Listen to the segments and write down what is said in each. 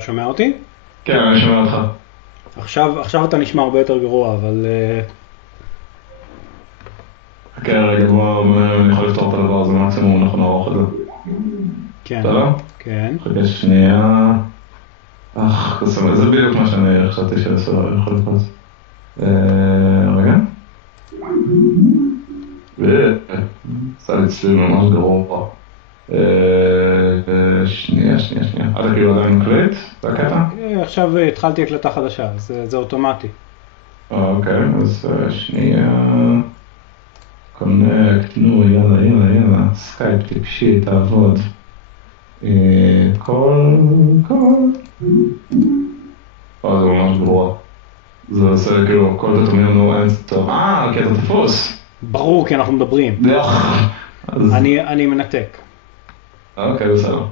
שומע אותי? כן, אני שומע אותך. עכשיו אתה נשמע הרבה יותר גרוע, אבל... כן, רגע, אני יכול לפתור את הדבר הזה, מקסימום אנחנו נערוך את זה. כן. בסדר? כן. חכה שנייה. זה בדיוק מה שאני חשבתי שעשו יכול לקרות. רגע. עשה לי צליל ממש גרוע. שנייה. אתה כאילו עדיין מקליט? זה הקטע? עכשיו התחלתי הקלטה חדשה, זה אוטומטי. אוקיי, אז שנייה. קונקט, נו, יאללה. סקייפ טיפשי, תעבוד. קול. זה ממש גרוע. זה עושה כאילו, קול תתמיר נו אין טוב. כי אתה תפוס. ברור, כי אנחנו מדברים. אני מנתק. אוקיי, בסדר.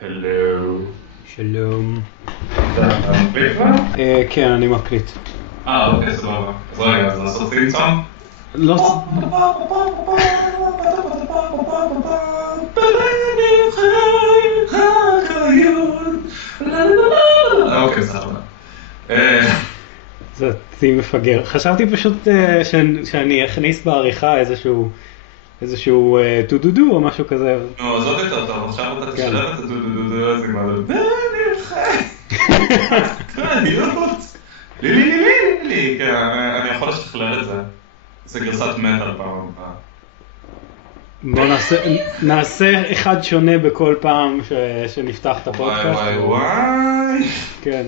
הלו. שלום. אתה מקליט כבר? כן, אני מקליט. אוקיי, סבבה. אז רגע, אז נעשות סימפסון? לא... אוקיי, סבבה. זה תים מפגר. חשבתי פשוט שאני אכניס בעריכה איזשהו טו-דו-דו או משהו כזה. נו, אז עוד יותר טוב, עכשיו אתה תשלב את הדודודודו הזה כבר. אני חי. לי. כן, אני יכול לשכלל את זה. זה גרסת מטל פעם. בוא נעשה אחד שונה בכל פעם שנפתח את הפודקאסט. וואי. כן.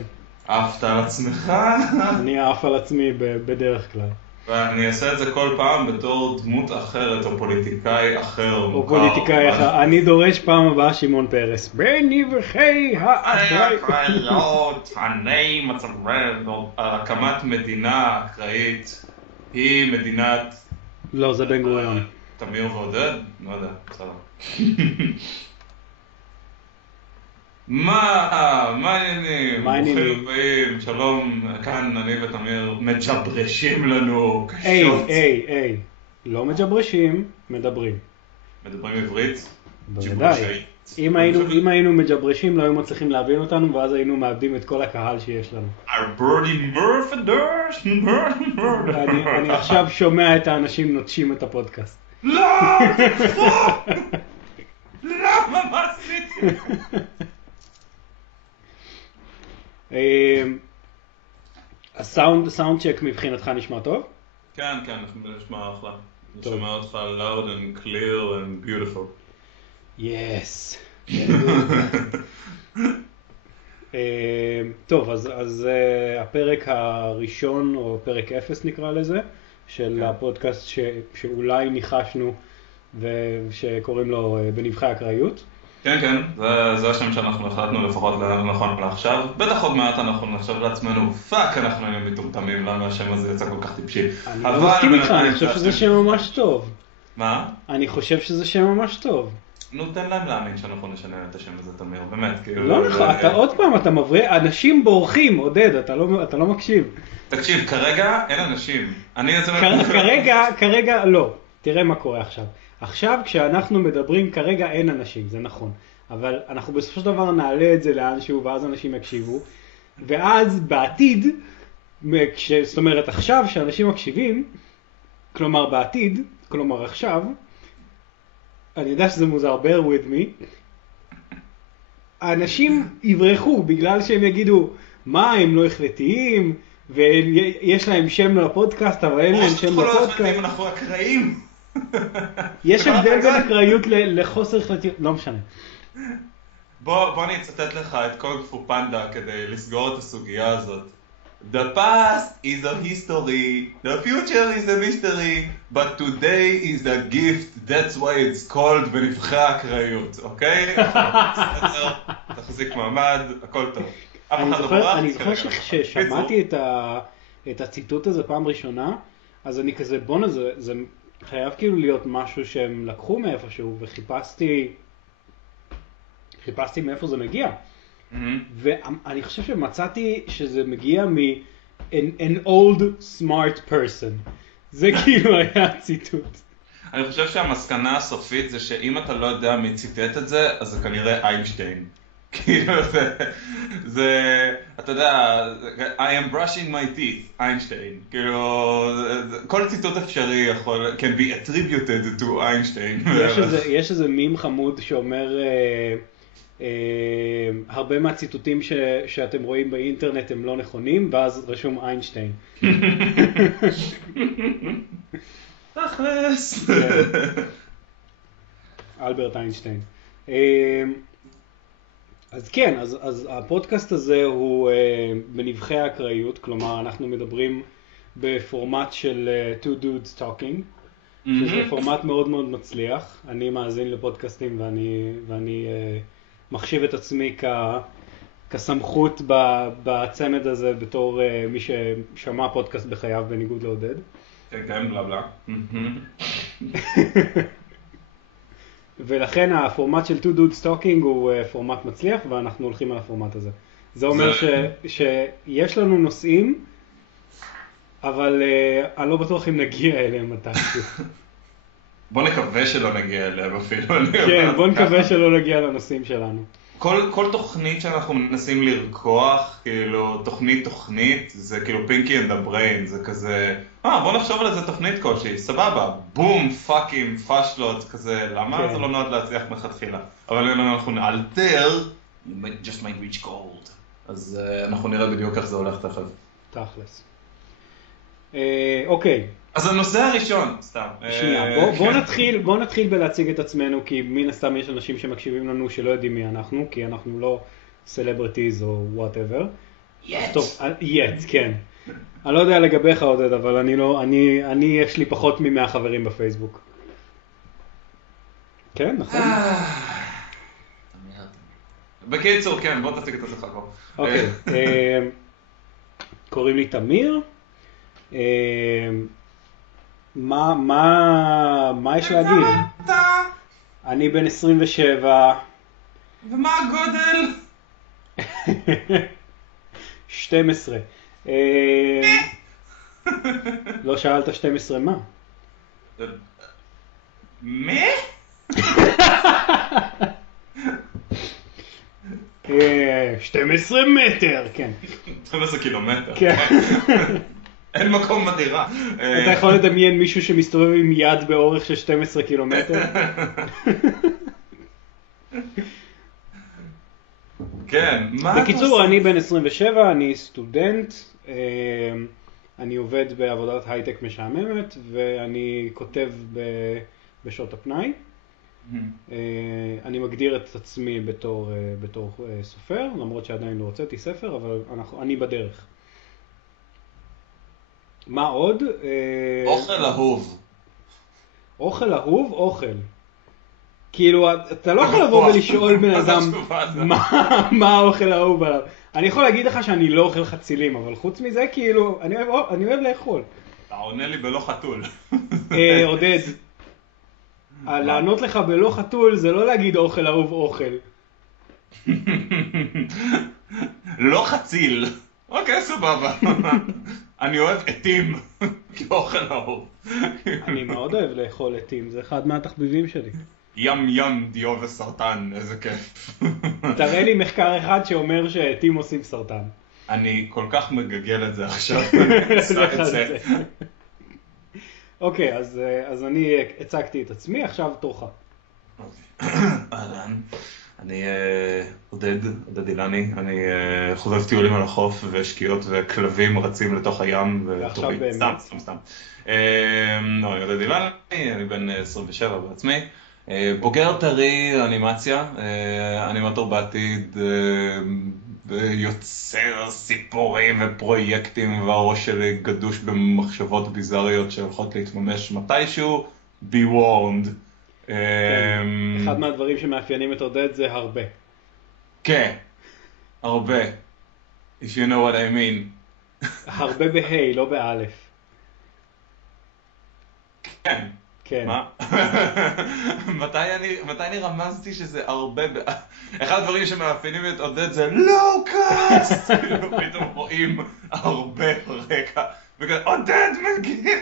עפת על עצמך. אני עף על עצמי בדרך כלל. ואני אעשה את זה כל פעם בתור דמות אחרת או פוליטיקאי אחר. או פוליטיקאי אחר. אני דורש פעם הבאה שמעון פרס. בני וחי האחריות, אני מצרב הקמת מדינה אקראית. היא מדינת... לא, זה בן גוריון. תמיר ועודד? לא יודע, בסדר. מה העניינים? ברוכים הבאים, שלום, כאן אני ותמיר מג'ברשים לנו קשות. היי, לא מג'ברשים, מדברים. מדברים עברית? בוודאי. אם היינו מג'ברשים לא היו מצליחים להבין אותנו ואז היינו מאבדים את כל הקהל שיש לנו. אני עכשיו שומע את האנשים נוטשים את הפודקאסט. לא! למה? מה עשיתי? הסאונד צ'ק מבחינתך נשמע טוב? כן, נשמע אחלה. אני שומע אותך loud and clear and beautiful. Yes. טוב, אז הפרק הראשון, או פרק 0 נקרא לזה, של הפודקאסט שאולי ניחשנו ושקוראים לו בנבחי הקראיות. כן, זה השם שאנחנו החלטנו לפחות נכון לעכשיו. בטח עוד מעט אנחנו נחשב לעצמנו, פאק אנחנו היינו מטומטמים, למה השם הזה יצא כל כך טיפשי. אני לא מסכים איתך, אני חושב שזה שם ממש טוב. מה? אני חושב שזה שם ממש טוב. נו, תן להם להאמין שאנחנו נשנה את השם הזה, תמיר, באמת. לא נכון, עוד פעם אתה מבריע, אנשים בורחים, עודד, אתה לא מקשיב. תקשיב, כרגע אין אנשים. כרגע לא. תראה מה קורה עכשיו. עכשיו כשאנחנו מדברים כרגע אין אנשים, זה נכון. אבל אנחנו בסופו של דבר נעלה את זה לאנשהו ואז אנשים יקשיבו. ואז בעתיד, זאת אומרת עכשיו שאנשים מקשיבים, כלומר בעתיד, כלומר עכשיו, אני יודע שזה מוזר, bear with me, האנשים יברחו בגלל שהם יגידו, מה הם לא החלטיים, ויש להם שם לפודקאסט, אבל אין להם שם לפודקאסט. אנחנו אקראיים. יש הבדל בין אקראיות לחוסר החלטיות, לא משנה. בוא אני אצטט לך את קונג פו פנדה כדי לסגור את הסוגיה הזאת. The past is a history, the future is a mystery, but today is a gift, that's why it's called בנבחי האקראיות, אוקיי? תחזיק מעמד, הכל טוב. אני זוכר ששמעתי את הציטוט הזה פעם ראשונה, אז אני כזה, בונה, זה חייב כאילו להיות משהו שהם לקחו מאיפשהו, וחיפשתי מאיפה זה מגיע. ואני חושב שמצאתי שזה מגיע an old smart person. זה כאילו היה הציטוט. אני חושב שהמסקנה הסופית זה שאם אתה לא יודע מי ציטט את זה, אז זה כנראה איינשטיין. כאילו אתה יודע, I am brushing my teeth, איינשטיין. כאילו, כל ציטוט אפשרי יכול, can be attributed to איינשטיין. יש איזה מים חמוד שאומר, הרבה מהציטוטים שאתם רואים באינטרנט הם לא נכונים, ואז רשום איינשטיין. תכלס. אלברט איינשטיין. אז כן, אז הפודקאסט הזה הוא בנבחי האקראיות, כלומר אנחנו מדברים בפורמט של two dudes talking, שזה פורמט מאוד מאוד מצליח. אני מאזין לפודקאסטים ואני מחשיב את עצמי כסמכות בצמד הזה בתור מי ששמע פודקאסט בחייו בניגוד לעודד. כן, בלה בלה. ולכן הפורמט של two dudes talking הוא פורמט מצליח, ואנחנו הולכים על הפורמט הזה. זה אומר שיש לנו נושאים, אבל אני לא בטוח אם נגיע אליהם מתישהו. בוא נקווה שלא נגיע אליהם אפילו. כן, בוא נקווה שלא נגיע לנושאים שלנו. כל תוכנית שאנחנו מנסים לרקוח, כאילו תוכנית, זה כאילו פינקי and the brain, זה כזה, בוא נחשוב על איזה תוכנית כלשהי, סבבה, בום, פאקים, פשלות, כזה, למה זה לא נועד להצליח מלכתחילה? אבל אם אנחנו נאלתר, you just might reach gold. אז אנחנו נראה בדיוק איך זה הולך תכף. תכלס. אוקיי. אז הנושא הראשון, סתם. שנייה, בוא נתחיל בלהציג את עצמנו, כי מן הסתם יש אנשים שמקשיבים לנו שלא יודעים מי אנחנו, כי אנחנו לא סלבריטיז או whatever. טוב, כן. אני לא יודע לגביך עודד, אבל אני יש לי פחות מ100 חברים בפייסבוק. כן, נכון? בקיצור, כן, בוא תציג את עצמך כבר. אוקיי. קוראים לי תמיר. מה יש להגיד? אני בן 27. ומה הגודל? 12. לא שאלת 12 מה? מה? 12 מטר, כן. 12 קילומטר. כן. אין מקום בדירה. אתה יכול לדמיין מישהו שמסתובב עם יד באורך של 12 קילומטר? כן, מה? בקיצור, אני בן 27, אני סטודנט, אני עובד בעבודת הייטק משעממת, ואני כותב בשעות הפנאי. אני מגדיר את עצמי בתור סופר, למרות שעדיין לא הוצאתי ספר, אבל אני בדרך. מה עוד? אוכל אהוב. אוכל אהוב? אוכל. כאילו, אתה לא יכול לבוא ולשאול בן אדם מה האוכל האהוב עליו. אני יכול להגיד לך שאני לא אוכל חצילים, אבל חוץ מזה, כאילו, אני אוהב לאכול. אתה עונה לי בלא חתול. עודד, לענות לך בלא חתול זה לא להגיד אוכל אהוב אוכל. לא חציל. אוקיי, סבבה. אני אוהב עטים כאוכל אהוב. אני מאוד אוהב לאכול עטים, זה אחד מהתחביבים שלי. ים דיו וסרטן, איזה כיף. תראה לי מחקר אחד שאומר שעטים עושים סרטן. אני כל כך מגגל את זה עכשיו. אוקיי, אז אני הצגתי את עצמי, עכשיו תורך. אהלן, אני עודד אילני, אני חובב טיולים על החוף ושקיעות וכלבים רצים לתוך הים. ועכשיו באמת. סתם. לא, אני עודד אילני, אני בן 27 בעצמי. בוגר טרי אנימציה, אנימטור בעתיד, יוצר סיפורים ופרויקטים, והראש שלי גדוש במחשבות ביזריות שהולכות להתממש מתישהו, be warned. אחד מהדברים שמאפיינים את עודד זה הרבה. כן, הרבה. If you know what I mean. הרבה בהי, לא באלף. כן. כן. מה? מתי אני רמזתי שזה הרבה... אחד הדברים שמאפיינים את עודד זה לוקאסט! פתאום רואים הרבה רקע. וכזה, עודד מגיע!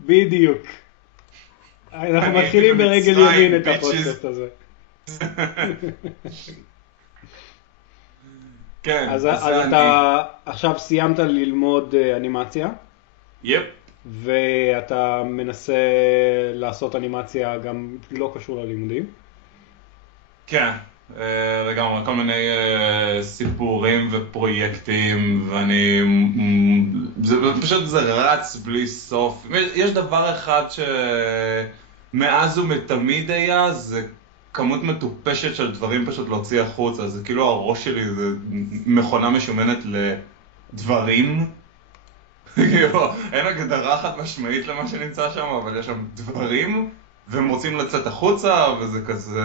בדיוק. אנחנו מתחילים ברגל ימין את הפודקאסט הזה. כן, אז אתה עכשיו סיימת ללמוד אנימציה, יפ. ואתה מנסה לעשות אנימציה גם לא קשור ללימודים. כן, לגמרי, כל מיני סיפורים ופרויקטים, פשוט זה רץ בלי סוף. יש דבר אחד שמאז ומתמיד היה, זה כמות מטופשת של דברים פשוט להוציא החוצה. זה כאילו הראש שלי זה מכונה משומנת לדברים. אין הגדרה אחת משמעית למה שנמצא שם, אבל יש שם דברים, והם רוצים לצאת החוצה, וזה כזה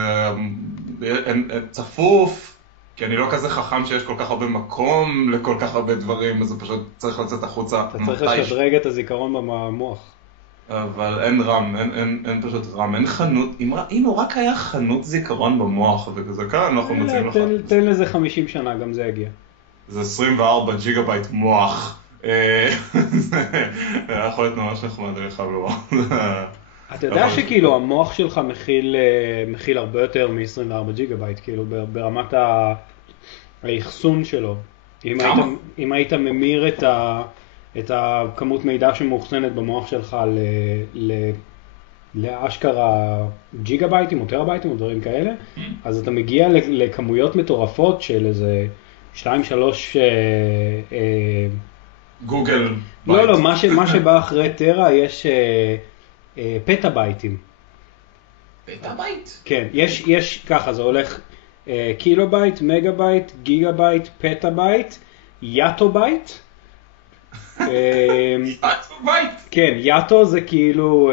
צפוף, כי אני לא כזה חכם שיש כל כך הרבה מקום לכל כך הרבה דברים, אז זה פשוט צריך לצאת החוצה. אתה צריך לשדרג את הזיכרון במוח. אבל אין רם, אין פשוט רם, אין חנות, אם הוא רק היה חנות זיכרון במוח, וכזה כאן אנחנו מוצאים לך. תן לזה 50 שנה, גם זה יגיע. זה 24 ג'יגה בייט מוח. זה יכול להיות ממש נחמד לך לומר. אתה יודע שכאילו המוח שלך מכיל הרבה יותר מ-24 ג'יגה בייט, כאילו ברמת האחסון שלו. אם היית ממיר את הכמות מידע שמאוחסנת במוח שלך לאשכרה ג'יגה בייטים או טרה בייטים או דברים כאלה, אז אתה מגיע לכמויות מטורפות של איזה 2-3 גוגל בייט. לא, מה שבא אחרי טרה יש פטה בייטים. פטה בייט? כן, יש ככה, זה הולך קילו בייט, מגה בייט, גיגה בייט, פטה בייט, יאטו בייט. יאטו בייט? כן, יאטו זה כאילו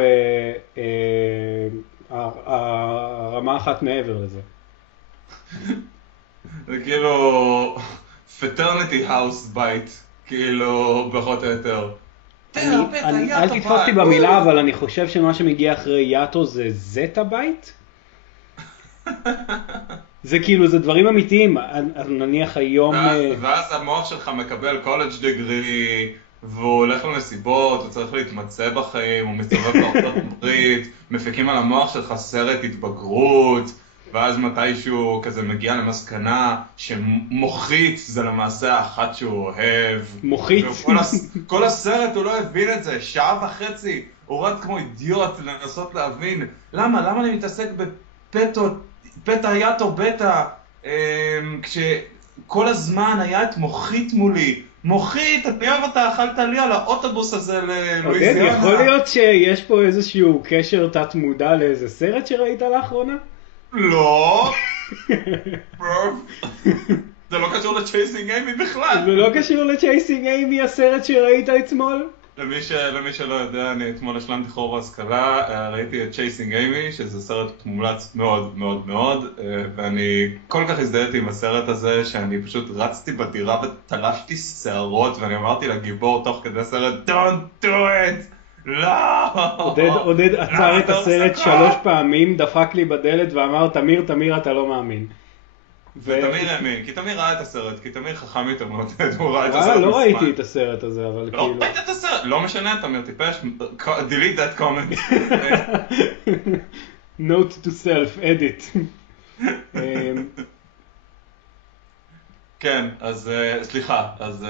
הרמה אחת מעבר לזה. זה כאילו פטרניטי האוס בייט, כאילו פחות או יותר. אל תתפוס אותי במילה, אבל אני חושב שמה שמגיע אחרי יאטו זה זטה בייט. זה כאילו, זה דברים אמיתיים. נניח היום... ואז המוח שלך מקבל קולג' דיגרי, והוא הולך למסיבות, הוא צריך להתמצא בחיים, הוא מסתובב בארצות הברית, מפיקים על המוח שלך סרט התבגרות, ואז מתישהו כזה מגיע למסקנה שמוחית זה למעשה האחת שהוא אוהב. מוחית? כל הסרט הוא לא הבין את זה, 1.5 שעה, הוא רץ כמו אידיוט לנסות להבין למה אני מתעסק בפטה יאטו בטה, כשכל הזמן היה את מוחית מולי. מוחית, אני אוהב אותה, אכלת לי על האוטובוס הזה ללואיזיאנה. יכול להיות שיש פה איזשהו קשר תת מודע לאיזה סרט שראית לאחרונה? לא, זה לא קשור לצ'ייסינג אימי בכלל. זה לא קשור לצ'ייסינג אימי, הסרט שראית אתמול? למי שלא יודע, אני אתמול השלמתי חור השכלה, ראיתי את צ'ייסינג אימי, שזה סרט מומלץ מאוד מאוד מאוד, ואני כל כך הזדהיתי עם הסרט הזה, שאני פשוט רצתי בדירה ותלשתי שערות, ואני אמרתי לגיבור תוך כדי הסרט, Don't do it! לא! עודד עצר את הסרט 3 פעמים, דפק לי בדלת ואמר, תמיר, אתה לא מאמין. ותמיר האמין, כי תמיר ראה את הסרט, כי תמיר חכם יותר מאוד, הוא ראה את הסרט. לא ראיתי את הסרט הזה, אבל כאילו... לא ראיתי את הסרט, לא משנה, תמיר טיפש, delete that comment. Note to self, edit. כן, אז סליחה, אז...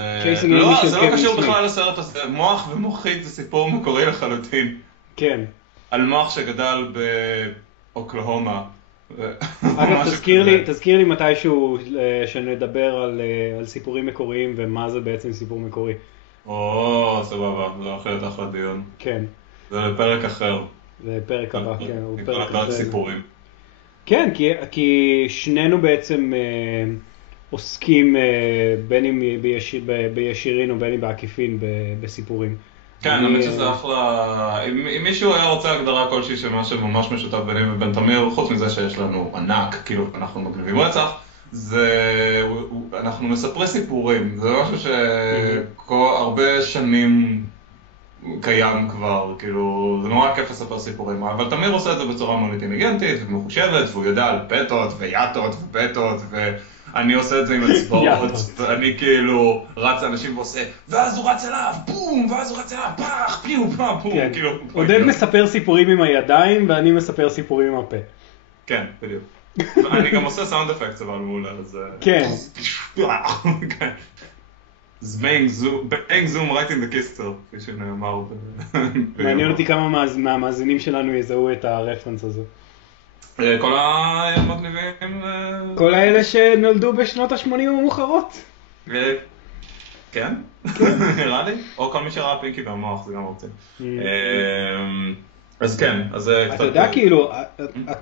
לא, זה לא קשור בכלל לסרט הזה, מוח ומוחית זה סיפור מקורי לחלוטין. כן. על מוח שגדל באוקלהומה. אגב, תזכיר לי מתישהו שנדבר על סיפורים מקוריים ומה זה בעצם סיפור מקורי. סבבה, זה הולך להיות אחלה דיון. כן. זה לפרק אחר. זה פרק הבא, כן. נקרא לפרק סיפורים. כן, כי שנינו בעצם עוסקים בין אם בישירין או בין אם בעקיפין בסיפורים. כן, האמת שזה אחלה, אם מישהו היה רוצה הגדרה כלשהי של משהו ממש משותף ביני ובין תמיר, חוץ מזה שיש לנו ענק, כאילו אנחנו מגניבים רצח, אנחנו מספרי סיפורים, זה משהו שהרבה שנים קיים כבר, כאילו, זה נורא כיף לספר סיפורים, אבל תמיר עושה את זה בצורה מאוד אינטליגנטית ומחושבת, והוא יודע על פטות ויאטות ובטות, אני עושה את זה עם אצבעות, ואני כאילו רץ לאנשים ועושה, ואז הוא רץ אליו, בום, ואז הוא רץ אליו, פח, פיו, פח, בום, כאילו. עודד מספר סיפורים עם הידיים, ואני מספר סיפורים עם הפה. כן, בדיוק. אני גם עושה סאונד אפקט, אבל מעולה, אז... כן. בנג זום right in the kister, כפי שנאמר. מעניין אותי כמה מהמאזינים שלנו יזהו את הרפרנס הזה. כל המגניבים... כל האלה שנולדו בשנות ה-80 המאוחרות. כן, נראה לי. או כל מי שראה פינקי והמוח, זה גם רוצה. אז כן, אז קצת... אתה יודע, כאילו,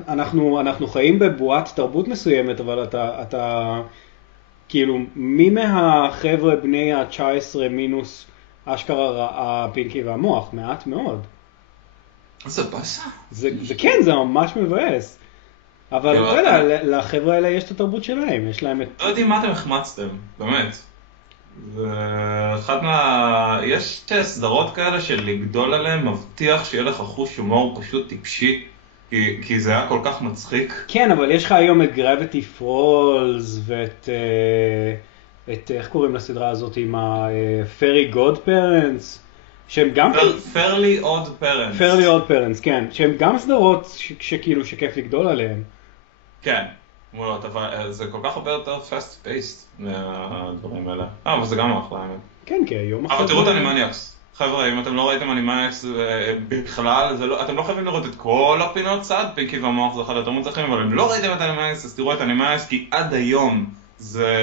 אנחנו חיים בבועת תרבות מסוימת, אבל אתה... כאילו, מי מהחבר'ה בני ה-19 מינוס אשכרה הפינקי והמוח? מעט מאוד. זה בסה. זה כן, זה ממש מבאס. אבל לא יודע, לחבר'ה האלה יש את התרבות שלהם, יש להם את... לא יודעים מה אתם החמצתם, באמת. יש סדרות כאלה של לגדול עליהם, מבטיח שיהיה לך חוש הומור פשוט טיפשי. כי זה היה כל כך מצחיק. כן, אבל יש לך היום את Gravity Falls ואת, איך קוראים לסדרה הזאת עם ה-Fairy Godparents, שהם גם... Fairly Odd Parents. Fairly Odd Parents, כן. שהם גם סדרות שכאילו שכיף לגדול עליהן. כן, זה כל כך הרבה יותר fast-paced מהדברים האלה. אבל זה גם אחלה, האמת. כן, כן, יום אחר. אבל תראו את אנימניאקס. חבר'ה, אם אתם לא ראיתם אנימניאקס בכלל, אתם לא חייבים לראות את כל הפינות צד, פינקי והמוח זה אחד יותר מוצלחים, אבל אם לא ראיתם את אנימניאקס, אז תראו את אנימניאקס, כי עד היום זה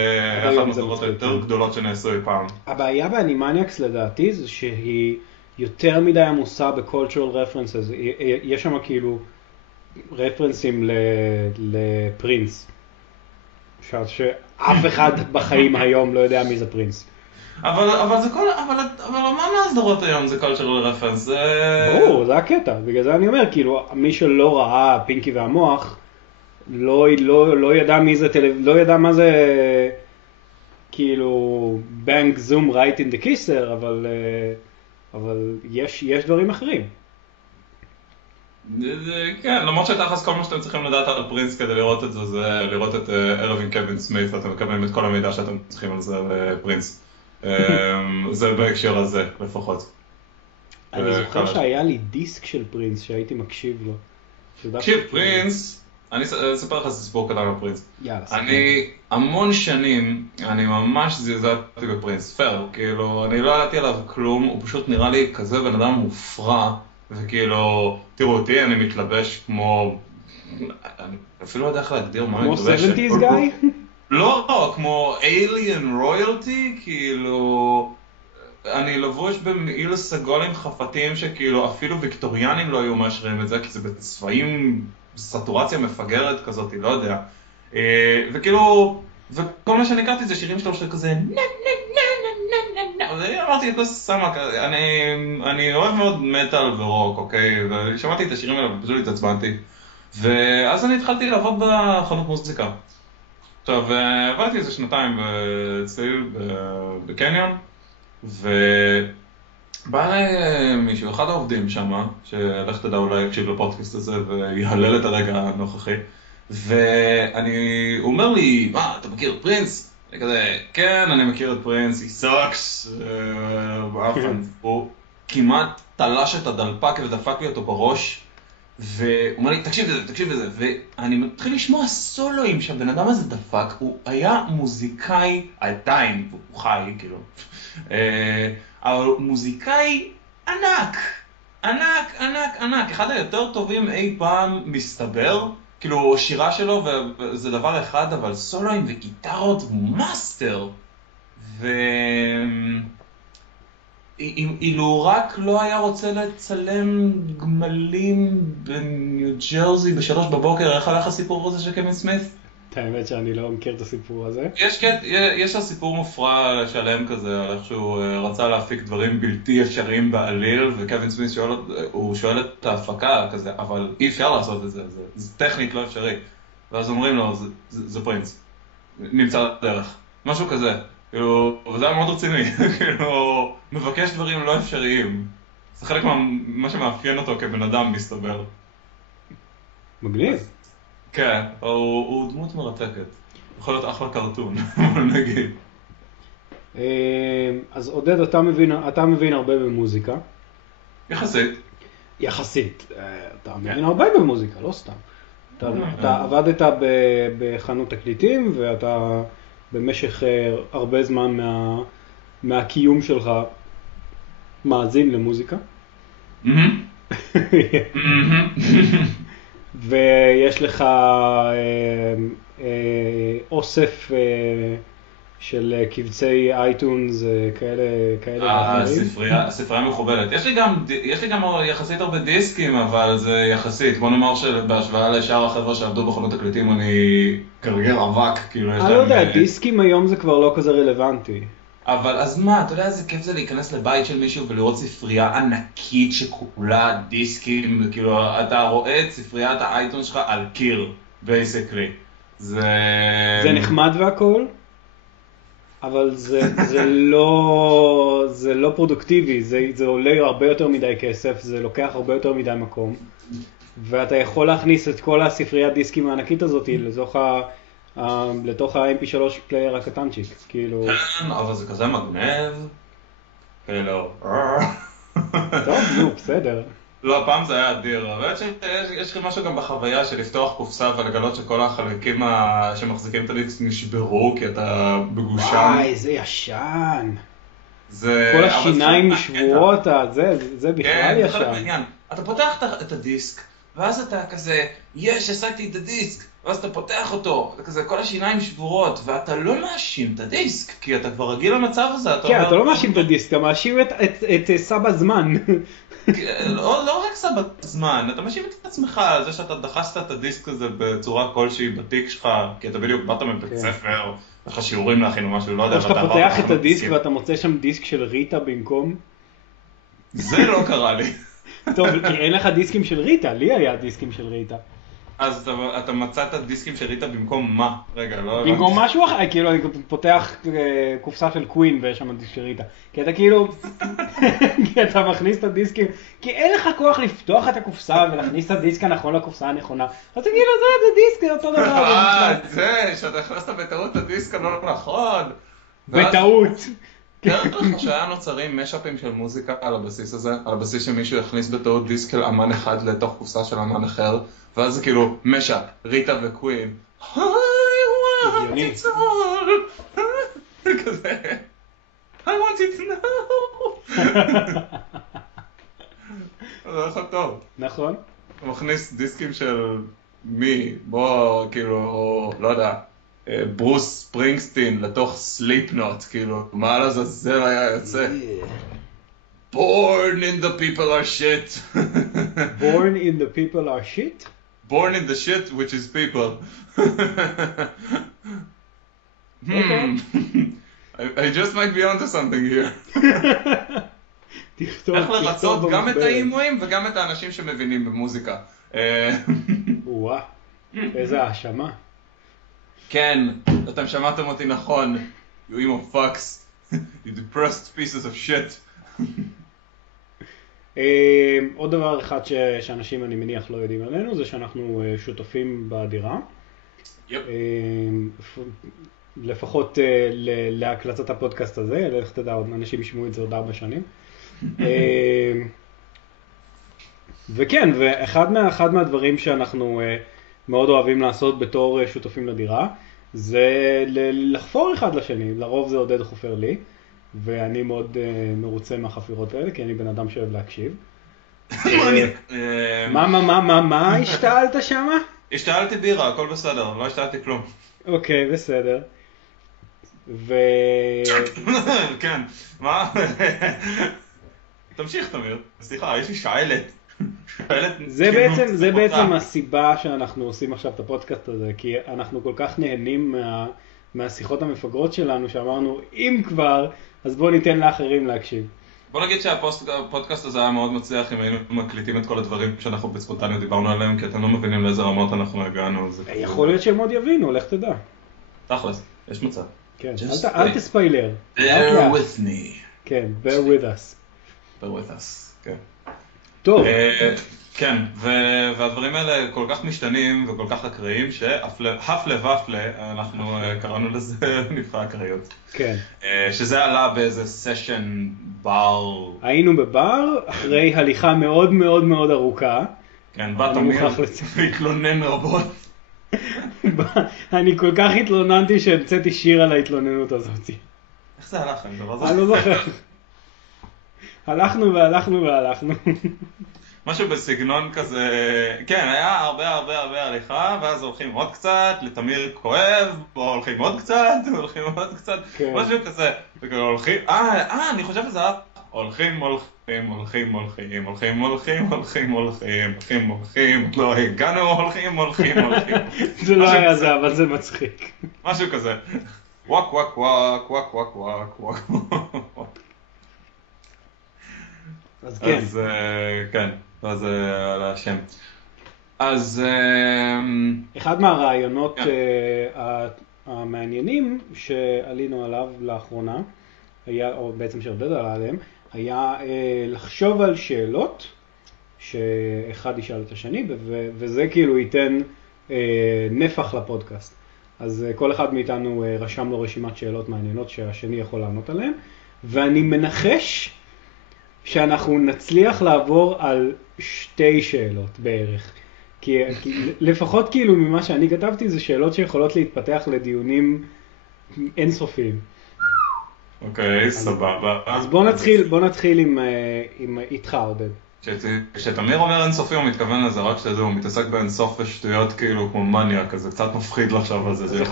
אחת מהסדרות היותר גדולות שנעשו אי פעם. הבעיה באנימניאקס לדעתי זה שהיא יותר מדי עמוסה ב-cultural references, יש שם כאילו רפרנסים לפרינס, שאף אחד בחיים היום לא יודע מי זה פרינס. אבל זה כל, אבל מה מהסדרות היום זה cultural reference, זה... ברור, זה הקטע, בגלל זה אני אומר, כאילו, מי שלא ראה פינקי והמוח, לא ידע מי זה, לא ידע מה זה, כאילו, bang zoom right in the kisser, אבל יש דברים אחרים. כן, למרות שתכלס כל מה שאתם צריכים לדעת על פרינס כדי לראות את זה, זה לראות את ערב עם קווין סמית, ואתם מקבלים את כל המידע שאתם צריכים על זה פרינס. זה בהקשר הזה לפחות. אני זוכר שהיה לי דיסק של פרינס שהייתי מקשיב לו. תקשיב, פרינס, אני אספר לך סיפור קטן על פרינס. אני המון שנים, אני ממש זלזלתי בפרינס, פייר, כאילו אני לא ידעתי עליו כלום, הוא פשוט נראה לי כזה בן אדם מופרע, וכאילו, תראו אותי, אני מתלבש כמו, אני אפילו לא יודע איך להגדיר מה אני מתלבש. כמו 70's guy? לא, כמו alien royalty, כאילו, אני לבוש במעיל סגול עם חפתים שכאילו אפילו ויקטוריאנים לא היו מאשרים את זה, כי זה בצבעים, סטורציה מפגרת כזאת, לא יודע. וכאילו, וכל מה שאני הכרתי זה שירים שלו כזה נה נה נה נה נה נה נה, אמרתי, אני אוהב מאוד מטל ורוק, אוקיי, ושמעתי את השירים האלה ופשוט התעצבנתי. ואז אני התחלתי לעבוד בחנות מוזיקה. עכשיו, עבדתי איזה שנתיים בצליל בקניון, ובא אליי מישהו, אחד העובדים שם, שהלך תדע אולי יקשיב לפודקאסט הזה ויהלל את הרגע הנוכחי, הוא אומר לי, מה, אתה מכיר את פרינס? אני כזה, כן, אני מכיר את פרינס, he sucks, הוא כמעט תלש את הדלפק ודפק לי אותו בראש, והוא אומר לי, תקשיב לזה, ואני מתחיל לשמוע סולואים שהבן אדם הזה דפק, הוא היה מוזיקאי, עדיין, הוא חי, כאילו, אבל הוא מוזיקאי ענק, אחד היותר טובים אי פעם מסתבר, כאילו שירה שלו וזה דבר אחד, אבל סולואים וגיטרות מאסטר, אילו רק לא היה רוצה לצלם גמלים בניו ג'רזי ב3 בבוקר, איך הלך הסיפור הזה של קווין סמית? האמת שאני לא מכיר את הסיפור הזה. יש לה סיפור מופרע שלם כזה, על איך שהוא רצה להפיק דברים בלתי אפשריים בעליל, וקווין סמית שואל את ההפקה כזה, אבל אי אפשר לעשות את זה, זה טכנית לא אפשרי. ואז אומרים לו, זה פרינס, נמצא דרך, משהו כזה. כאילו, וזה היה מאוד רציני, כאילו, מבקש דברים לא אפשריים. זה חלק מה שמאפיין אותו כבן אדם מסתבר. מגניב. כן, הוא דמות מרתקת. יכול להיות אחלה קרטון, בוא נגיד. אז עודד, אתה מבין הרבה במוזיקה. יחסית. יחסית. אתה מבין הרבה במוזיקה, לא סתם. אתה עבדת בחנות תקליטים, ואתה במשך הרבה זמן מהקיום שלך מאזין למוזיקה. ויש לך אוסף של קבצי אייטונס כאלה. הספרייה מכובדת. יש לי גם יחסית הרבה דיסקים, אבל זה יחסית. בוא נאמר שבהשוואה לשאר החבר'ה שעבדו בחנות תקליטים אני גרגר אבק. אני לא יודע, דיסקים היום זה כבר לא כזה רלוונטי. אבל אז מה, אתה יודע איזה כיף זה להיכנס לבית של מישהו ולראות ספרייה ענקית שכולה דיסקים, כאילו אתה רואה את ספריית האייטון שלך על קיר, basically. זה נחמד והכל, אבל זה לא פרודוקטיבי, זה עולה הרבה יותר מדי כסף, זה לוקח הרבה יותר מדי מקום, ואתה יכול להכניס את כל הספריית דיסקים הענקית הזאת לתוך ה-MP3 פלייר הקטנצ'יק, כאילו... כן, אבל זה כזה מגנב. כאילו... טוב, נו, בסדר. לא, פעם זה היה אדיר, אבל יש לי משהו גם בחוויה של לפתוח קופסה ולגלות שכל החלקים שמחזיקים את הדיסק נשברו כי אתה בגושם. וואי, זה ישן. כל השיניים שבורות, זה בכלל ישן. אתה פותח את הדיסק, ואז אתה כזה, השגתי את הדיסק, ואז אתה פותח אותו, כזה כל השיניים שבורות, ואתה לא מאשים את הדיסק, כי אתה כבר רגיל למצב הזה. כן, אתה לא מאשים את הדיסק, אתה מאשים את סבא זמן. לא רק סבא זמן, אתה מאשים את עצמך על זה שאתה דחסת את הדיסק הזה בצורה כלשהי בתיק שלך, כי אתה בדיוק באת מבית ספר, יש לך שיעורים להכין או משהו, לא יודע. או שאתה פותח את הדיסק ואתה מוצא שם דיסק של ריטה במקום. זה לא קרה לי. טוב, כי אין לך דיסקים של ריטה, לי היה דיסקים של ריטה. אז אתה מצאת דיסקים של ריטה במקום מה? רגע, לא... במקום משהו אחר, כאילו אני פותח קופסה של קווין ויש שם דיסק של ריטה. כי אתה כאילו, כי אתה מכניס את הדיסקים, כי אין לך כוח לפתוח את הקופסה ולהכניס את הדיסק הנכון לקופסה הנכונה. אז כאילו זה דיסק, זה אותו דבר. זה, שאתה הכנסת בטעות את הדיסק הלא נכון. בטעות. דרך כלל שהיה נוצרים משאפים של מוזיקה על הבסיס הזה, על הבסיס שמישהו יכניס בטעות דיסק של אמן אחד לתוך קופסה של אמן אחר, ואז זה כאילו משאפ, ריטה וקווין. I want it all. כזה. I want it now. זה הולך טוב. נכון. הוא מכניס דיסקים של מי, בוא כאילו, לא יודע. ברוס ספרינגסטין לתוך סליפנוט, כאילו, מה לעזאזל היה יוצא? Born in the people are shit. Born in the people are shit? Born in the shit, which is people. I just might be onto something here. איך לרצות גם את האימויים וגם את האנשים שמבינים במוזיקה. וואו, איזה האשמה. כן, אתם שמעתם אותי נכון, you emo fucks, you depressed pieces of shit. עוד דבר אחד שאנשים אני מניח לא יודעים עלינו, זה שאנחנו שותפים בדירה. לפחות להקלטת הפודקאסט הזה, לך תדע, אנשים ישמעו את זה עוד 4 שנים. וכן, ואחד מהדברים שאנחנו מאוד אוהבים לעשות בתור שותפים לדירה, זה לחפור אחד לשני. לרוב זה עודד חופר לי, ואני מאוד מרוצה מהחפירות האלה, כי אני בן אדם שאוהב להקשיב. מה השתעלת שמה? השתעלתי בירה, הכל בסדר, לא השתעלתי כלום. אוקיי, בסדר. כן, מה? תמשיך תמיר, סליחה, יש לי שעלת. זה בעצם הסיבה שאנחנו עושים עכשיו את הפודקאסט הזה, כי אנחנו כל כך נהנים מהשיחות המפגרות שלנו, שאמרנו, אם כבר, אז בואו ניתן לאחרים להקשיב. בוא נגיד שהפודקאסט הזה היה מאוד מצליח אם היינו מקליטים את כל הדברים שאנחנו בספונטניות דיברנו עליהם, כי אתם לא מבינים לאיזה רמות אנחנו הגענו. יכול להיות שהם עוד יבינו, לך תדע. תכלס, יש מצב. כן, אל תספיילר. Bear with me. כן, bear with us. bear with us, כן. טוב. כן, והדברים האלה כל כך משתנים וכל כך אקראיים, שהפלה ופלה, אנחנו קראנו לזה נבחרי אקראיות. כן. שזה עלה באיזה סשן בר. היינו בבר, אחרי הליכה מאוד מאוד מאוד ארוכה. כן, בת אמיר והתלונן רבות. אני כל כך התלוננתי שהמצאתי שיר על ההתלוננות הזאת. איך זה הלך? אני לא זוכר. הלכנו והלכנו והלכנו. משהו בסגנון כזה, כן, היה הרבה הליכה, ואז הולכים עוד קצת, לתמיר כואב, או הולכים עוד קצת, הולכים עוד קצת, משהו כזה, הולכים, אני חושב שזה היה, הולכים, לא הגענו, הולכים. זה לא היה זה, אבל זה מצחיק. משהו כזה, וואק וואק וואק וואק וואק וואק וואק. אז כן. אז כן. אז על השם. אז אחד מהרעיונות המעניינים שעלינו עליו לאחרונה, או בעצם שעודד עליהם, היה לחשוב על שאלות שאחד ישאל את השני, וזה כאילו ייתן נפח לפודקאסט. אז כל אחד מאיתנו רשם לו רשימת שאלות מעניינות שהשני יכול לענות עליהן, ואני מנחש שאנחנו נצליח לעבור על 2 שאלות בערך. כי לפחות כאילו ממה שאני כתבתי זה שאלות שיכולות להתפתח לדיונים אינסופיים. אוקיי, סבבה. אז בוא נתחיל עם איתך עודד. כשתמיר אומר אינסופי הוא מתכוון לזה רק שזה, הוא מתעסק באינסוף ושטויות כאילו כמו מניאק, אז זה קצת מפחיד לחשוב על זה.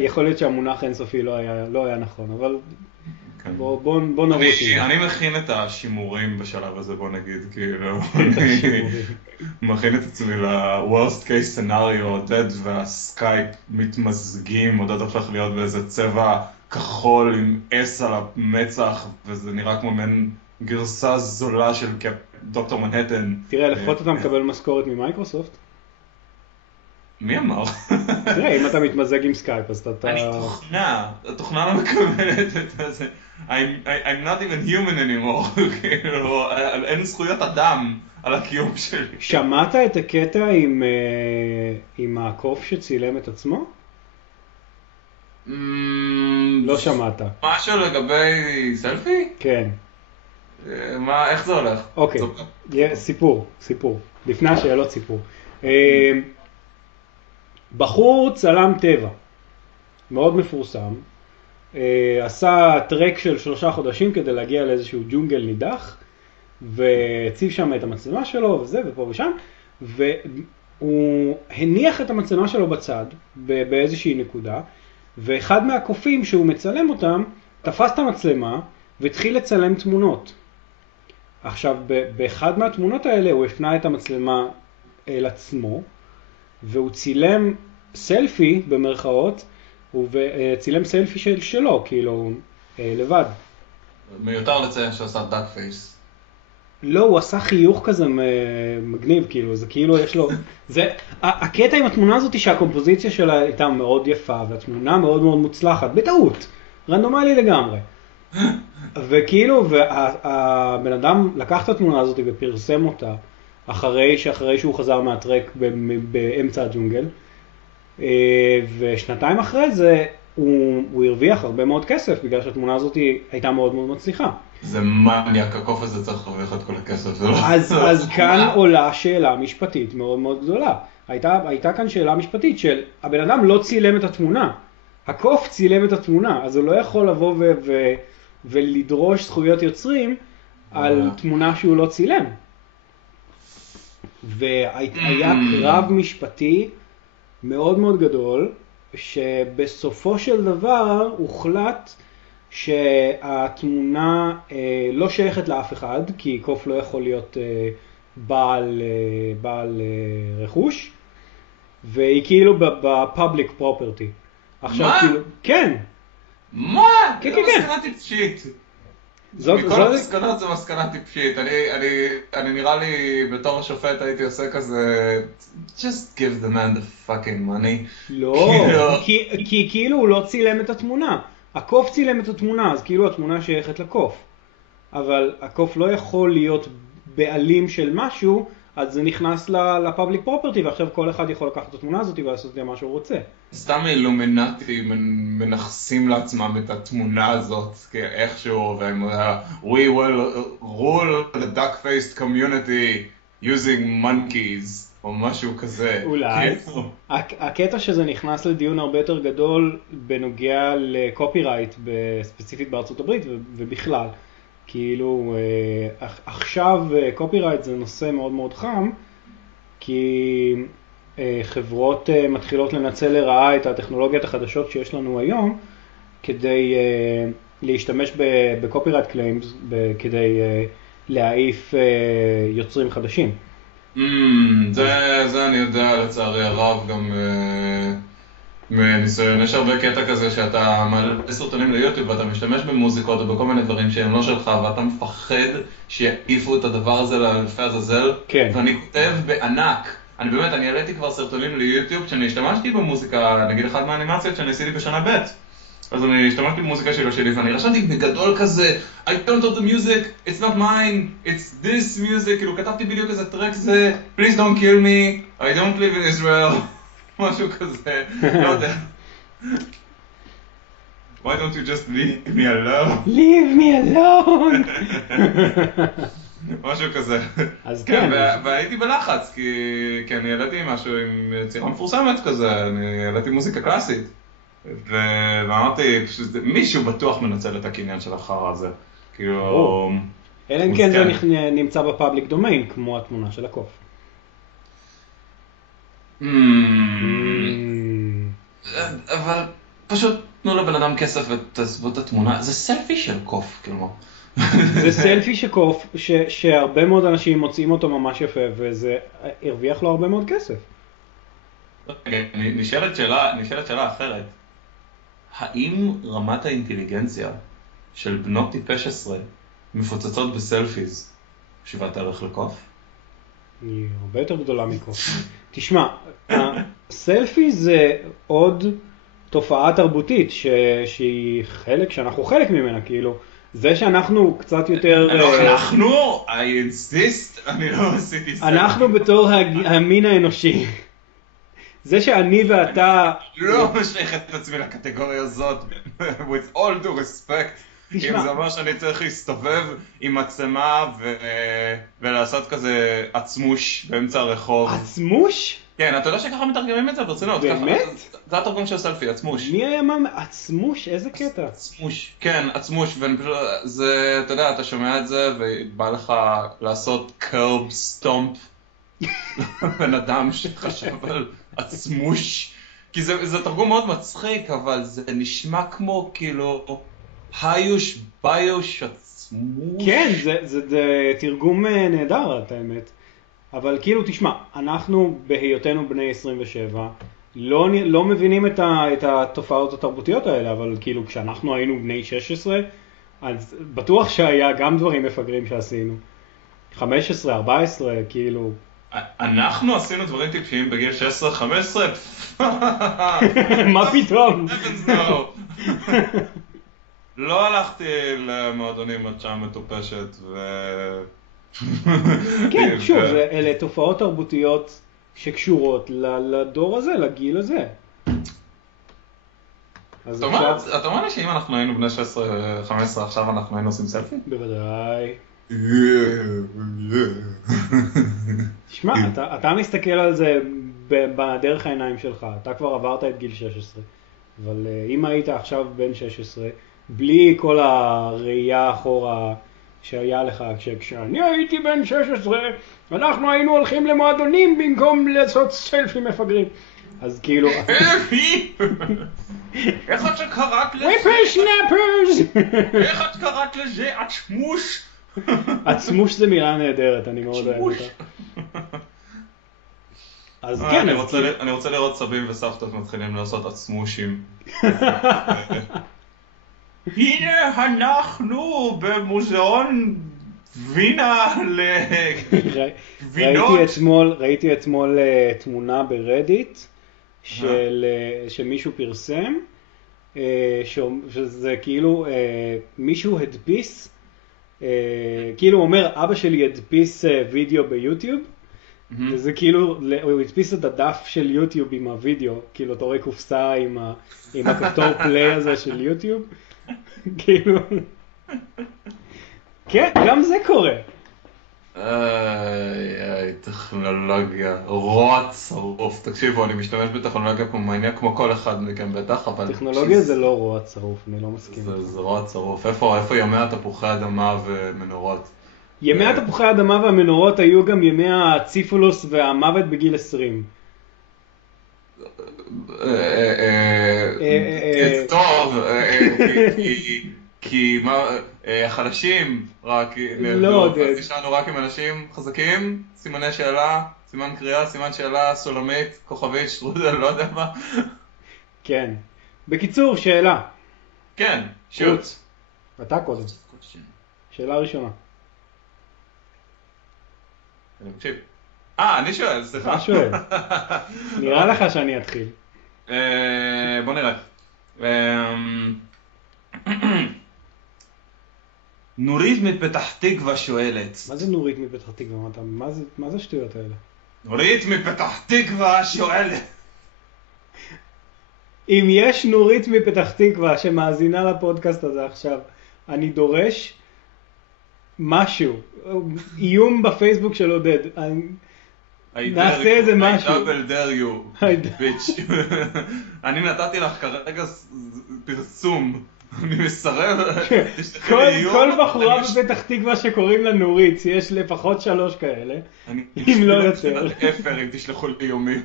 יכול להיות שהמונח אינסופי לא היה נכון, אבל בוא נרוץ. אני מכין את השימורים בשלב הזה, בוא נגיד, כאילו, אני מכין את עצמי ל-worst case scenario, עודד והסקייפ מתמזגים, עודד הופך להיות באיזה צבע כחול עם אס על המצח, וזה נראה כמו מעין גרסה זולה של דוקטור מנהטן. תראה, לפחות אתה מקבל משכורת ממייקרוסופט. מי אמר? תראה, אם אתה מתמזג עם סקייפ, אז אתה... אני התוכנה לא מקבלת את זה. I'm not even human anymore, כאילו, אין זכויות אדם על הקיום שלי. שמעת את הקטע עם הקוף שצילם את עצמו? לא שמעת. משהו לגבי סלפי? כן. איך זה הולך? אוקיי, סיפור. לפני השאלות סיפור. בחור צלם טבע, מאוד מפורסם, עשה טרק של 3 חודשים כדי להגיע לאיזשהו ג'ונגל נידח, והציב שם את המצלמה שלו וזה ופה ושם, והוא הניח את המצלמה שלו בצד באיזושהי נקודה, ואחד מהקופים שהוא מצלם אותם תפס את המצלמה והתחיל לצלם תמונות. עכשיו באחד מהתמונות האלה הוא הפנה את המצלמה אל עצמו, והוא צילם סלפי במרכאות, הוא צילם סלפי שלו, כאילו, לבד. מיותר לציין שהוא עשה דאק פייס. לא, הוא עשה חיוך כזה מגניב, כאילו, זה כאילו יש לו... הקטע עם התמונה הזאת היא שהקומפוזיציה שלה הייתה מאוד יפה, והתמונה מאוד מאוד מוצלחת, בטעות, רנדומלי לגמרי. וכאילו, והבן אדם לקח את התמונה הזאת ופרסם אותה, אחרי שהוא חזר מהטרק באמצע הג'ונגל, ושנתיים אחרי זה הוא הרוויח הרבה מאוד כסף, בגלל שהתמונה הזאת הייתה מאוד מאוד מצליחה. זה מניאק, הקוף הזה צריך להרוויח את כל הכסף. אז כאן עולה שאלה משפטית מאוד מאוד גדולה. הייתה כאן שאלה משפטית של, הבן אדם לא צילם את התמונה, הקוף צילם את התמונה, אז הוא לא יכול לבוא ולדרוש זכויות יוצרים על תמונה שהוא לא צילם. והיה קרב משפטי מאוד מאוד גדול, שבסופו של דבר הוחלט שהתמונה לא שייכת לאף אחד, כי קוף לא יכול להיות בעל רכוש, והיא כאילו בפאבליק פרופרטי. מה? כאילו, כן. מה? כן, זה כן, כן. מסקנה טיפשית. מכל המסקנות זה מסקנה טיפשית. אני נראה לי בתור שופט הייתי עושה כזה just give the man the fucking money. לא, כי כאילו הוא לא צילם את התמונה. הקוף צילם את התמונה, אז כאילו התמונה שייכת לקוף. אבל הקוף לא יכול להיות בעלים של משהו, אז זה נכנס לפאבליק פרופרטי, ועכשיו כל אחד יכול לקחת את התמונה הזאת ולעשות את מה שהוא רוצה. סתם אילומינטי מנכסים לעצמם את התמונה הזאת כאיכשהו, והם We will rule the duck-faced community using monkeys, או משהו כזה. אולי. הקטע שזה נכנס לדיון הרבה יותר גדול בנוגע לקופירייט, ספציפית בארצות הברית ובכלל. כאילו, עכשיו קופירייט זה נושא מאוד מאוד חם, כי חברות מתחילות לנצל לרעה את הטכנולוגיות החדשות שיש לנו היום, כדי להשתמש בקופירייט קליימס, כדי להעיף יוצרים חדשים. זה אני יודע לצערי הרב גם מניסיון. יש הרבה קטע כזה שאתה מעלה סרטונים ליוטיוב ואתה משתמש במוזיקות או בכל מיני דברים שהם לא שלך, ואתה מפחד שיעיפו את הדבר הזה לאלפי עזאזל. כן. ואני כותב בענק. אני העליתי כבר סרטונים ליוטיוב שאני השתמשתי במוזיקה, נגיד אחד מהאנימציות שאני עשיתי בשנה ב'. אז אני השתמשתי במוזיקה שלי ואני רשמתי בגדול כזה I don't know the music, it's not mine, it's this music, כאילו כתבתי בדיוק איזה טרק זה Please don't kill me, I don't live in Israel, משהו כזה, לא יודע. Why don't you just leave me alone? Leave me alone! משהו כזה. אז כן. והייתי בלחץ כי אני העליתי משהו עם יצירה מפורסמת כזה, אני העליתי מוזיקה קלאסית. ואמרתי, מישהו בטוח מנצל את הקניין של החרא הזה. כאילו... אלא אם כן זה נמצא בפאבליק דומיין, כמו התמונה של הקוף. אבל פשוט תנו לבן אדם כסף ותעזבו את התמונה. זה סלפי של קוף, כאילו. זה סלפי של קוף שהרבה מאוד אנשים מוצאים אותו ממש יפה, וזה הרוויח לו הרבה מאוד כסף. נשאלת שאלה אחרת. האם רמת האינטליגנציה של בנות טיפש 10 מפוצצות בסלפיז שוות ערך לקוף? היא הרבה יותר גדולה מקוף. תשמע, הסלפי זה עוד תופעה תרבותית שהיא חלק, שאנחנו חלק ממנה, כאילו. זה שאנחנו קצת יותר... I insist, אני לא עשיתי סלפי. אנחנו בתור המין האנושי. זה שאני ואתה... לא משייך את עצמי לקטגוריה הזאת, with all due respect. אם זה אומר שאני צריך להסתובב עם מצלמה ולעשות כזה עצמוש באמצע הרחוב. עצמוש? כן, אתה יודע שככה מתרגמים את זה ברצינות. באמת? זה התרגום של סלפי, עצמוש. מי היה מה? עצמוש? איזה קטע? עצמוש, כן, עצמוש. זה, אתה יודע, אתה שומע את זה ובא לך לעשות קרב סטומפ. בן אדם שחשב על עצמוש, כי זה תרגום מאוד מצחיק, אבל זה נשמע כמו כאילו היוש ביוש עצמוש. כן, זה תרגום נהדר, את האמת. אבל כאילו תשמע, אנחנו בהיותנו בני 27 לא מבינים את התופעות התרבותיות האלה, אבל כאילו כשאנחנו היינו בני 16 אז בטוח שהיה גם דברים מפגרים שעשינו. 15, 14, כאילו אנחנו עשינו דברים טיפשיים בגיל 16-15? מה פתאום? לא הלכתי למועדונים עד שם מטופשת כן, שוב, אלה תופעות תרבותיות שקשורות לדור הזה, לגיל הזה. אתה אומר לי שאם אנחנו היינו בני 16-15 עכשיו אנחנו היינו עושים סלפי? בוודאי. תשמע, אתה מסתכל על זה בדרך העיניים שלך, אתה כבר עברת את גיל 16, אבל אם היית עכשיו בן 16, בלי כל הראייה אחורה שהיה לך, כשאני הייתי בן 16, אנחנו היינו הולכים למועדונים במקום לעשות סלפי מפגרים. אז כאילו... איך את שקראת לזה? וויפרשנאפרס! איך את קראת לזה? עצמוש? עצמוש זה מילה נהדרת, אני מאוד אוהב אותה. אז כן, אני רוצה לראות סבים וסבתות מתחילים לעשות עצמושים. הנה אנחנו במוזיאון וינה לגבינות. ראיתי אתמול תמונה ברדיט שמישהו פרסם, שזה כאילו מישהו הדפיס כאילו הוא אומר, אבא שלי הדפיס וידאו ביוטיוב, וזה כאילו, הוא הדפיס את הדף של יוטיוב עם הוידאו, כאילו אתה רואה קופסה עם הכפתור פליי הזה של יוטיוב, כאילו, כן, גם זה קורה. טכנולוגיה, רוע צרוף. תקשיבו, אני משתמש בטכנולוגיה כמו מניאק, כמו כל אחד מכם בטח, אבל... טכנולוגיה זה לא רוע צרוף, אני לא מסכים. זה רוע צרוף. איפה ימי התפוחי אדמה ומנורות? ימי התפוחי האדמה והמנורות היו גם ימי הציפולוס והמוות בגיל 20. טוב, כי חלשים רק נהדו, אז נשארנו רק עם אנשים חזקים, סימני שאלה, סימן קריאה, סימן שאלה, סולמית, כוכבית, שטרודל, לא יודע מה. כן. בקיצור, שאלה. כן, שוט. אתה קודם. שאלה ראשונה. אני מקשיב. אני שואל, סליחה. אתה שואל. נראה לך שאני אתחיל. בוא נראה. נורית מפתח תקווה שואלת. מה זה נורית מפתח תקווה? מה זה השטויות האלה? נורית מפתח תקווה שואלת. אם יש נורית מפתח תקווה שמאזינה לפודקאסט הזה עכשיו, אני דורש משהו, איום בפייסבוק של עודד, נעשה איזה משהו. I double dare you, bitch. אני נתתי לך כרגע פרסום, אני מסרב. כל בחורה בפתח תקווה שקוראים לה נורית, יש לפחות 3 כאלה, אם לא יותר. אפר אם תשלחו לי איומים.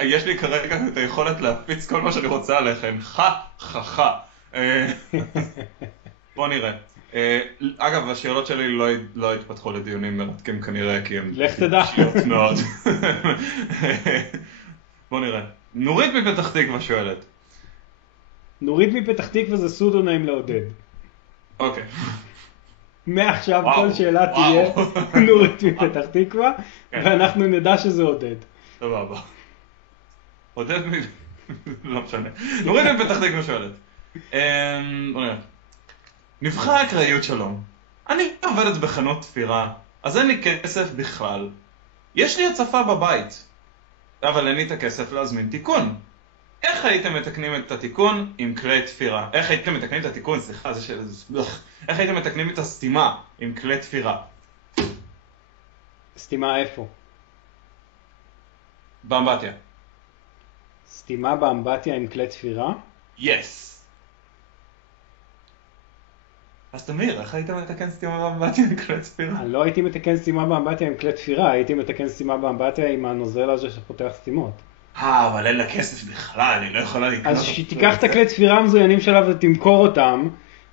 יש לי כרגע את היכולת להפיץ כל מה שאני רוצה עליכם. בוא נראה. אגב, השאלות שלי לא התפתחו לדיונים מרתקים כנראה, כי הם אישיות מאוד. בוא נראה. נורית מפתח תקווה שואלת. נורית מפתח תקווה זה סודוניים לעודד. אוקיי. מעכשיו כל שאלה תהיה נורית מפתח תקווה, ואנחנו נדע שזה עודד. סבבה. עודד לא משנה. נורית מפתח תקווה שואלת. בוא נראה. נבחר אקראיות שלום. אני עובדת בחנות תפירה, אז אין לי כסף בכלל. יש לי הצפה בבית, אבל אין לי את הכסף להזמין תיקון. איך הייתם מתקנים את התיקון עם כלי תפירה? איך הייתם מתקנים את התיקון? סליחה, איך הייתם מתקנים את הסתימה עם כלי תפירה? סתימה איפה? באמבטיה. סתימה באמבטיה עם כלי תפירה? Yes. אז תמיר, איך היית מתקן סתימה באמבטיה עם כלי תפירה? אני לא הייתי מתקן סתימה באמבטיה עם כלי תפירה, הייתי מתקן סתימה באמבטיה עם הנוזל הזה שפותח סתימות. אבל אין לה כסף בכלל, אני לא יכולה לקנות. אז שתיקח את הכלי תפירה המזוינים שלה ותמכור אותם,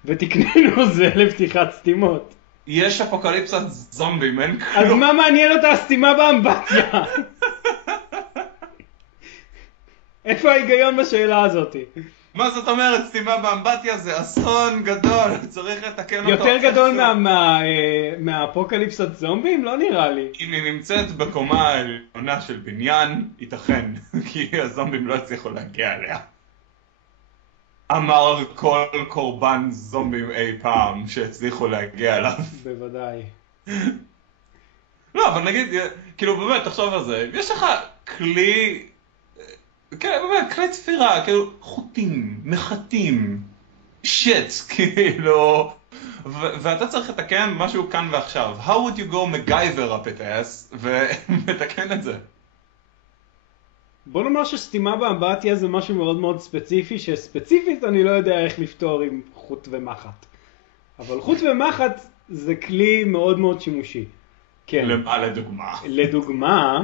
ותקנה נוזל לפתיחת סתימות. יש אפוקליפסת זומבים, אין כלום. אז מה מעניין אותה הסתימה באמבטיה? איפה ההיגיון בשאלה הזאת? מה זאת אומרת? סתימה באמבטיה זה אסון גדול, צריך לתקן אותו. יותר גדול מהאפוקליפסת זומבים? לא נראה לי. אם היא נמצאת בקומה העליונה של בניין, ייתכן, כי הזומבים לא הצליחו להגיע אליה. אמר כל קורבן זומבים אי פעם שהצליחו להגיע אליו. בוודאי. לא, אבל נגיד, כאילו באמת, תחשוב על זה, יש לך כלי... כן, באמת, כלי תפירה, כאילו, חוטים, מחטים, שץ, כאילו, ואתה צריך לתקן משהו כאן ועכשיו. How would you go MacGyver up it ass, ומתקן את זה? בוא נאמר שסתימה באמבטיה זה משהו מאוד מאוד ספציפי, שספציפית אני לא יודע איך לפתור עם חוט ומחט. אבל חוט ומחט זה כלי מאוד מאוד שימושי. כן. למה לדוגמה? לדוגמה...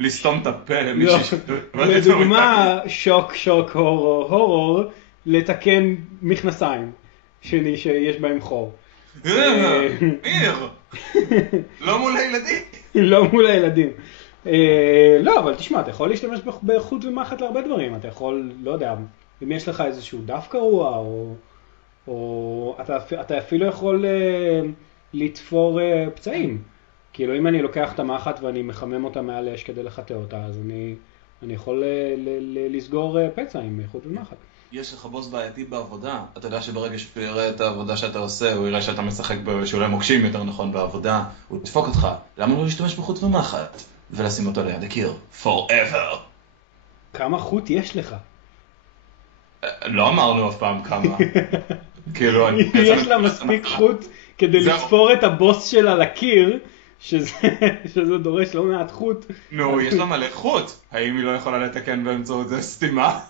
לסתום את הפה למישהו. לדוגמה, שוק, הורור, לתקן מכנסיים שיש בהם חור. מיר! לא מול הילדים. לא מול הילדים. לא, אבל תשמע, אתה יכול להשתמש בחוט ומחט להרבה דברים. אתה יכול, לא יודע, אם יש לך איזשהו דף קרוע, או אתה אפילו יכול לתפור פצעים. כאילו אם אני לוקח את המחט ואני מחמם אותה מעל אש כדי לחטא אותה, אז אני יכול לסגור פצע עם חוט ומחט. יש לך בוס בעייתי בעבודה, אתה יודע שברגע שהוא יראה את העבודה שאתה עושה, הוא יראה שאתה משחק בשיעורי מוקשים יותר נכון בעבודה, הוא ידפוק אותך. למה לא להשתמש בחוט ומחט? ולשים אותו ליד הקיר. forever. כמה חוט יש לך? לא אמרנו אף פעם כמה. כאילו, יש לה מספיק חוט כדי לצפור את הבוס שלה לקיר, שזה דורש לא מעט חוט. נו, יש לה מלא חוט. האם היא לא יכולה לתקן באמצעות זה סתימה?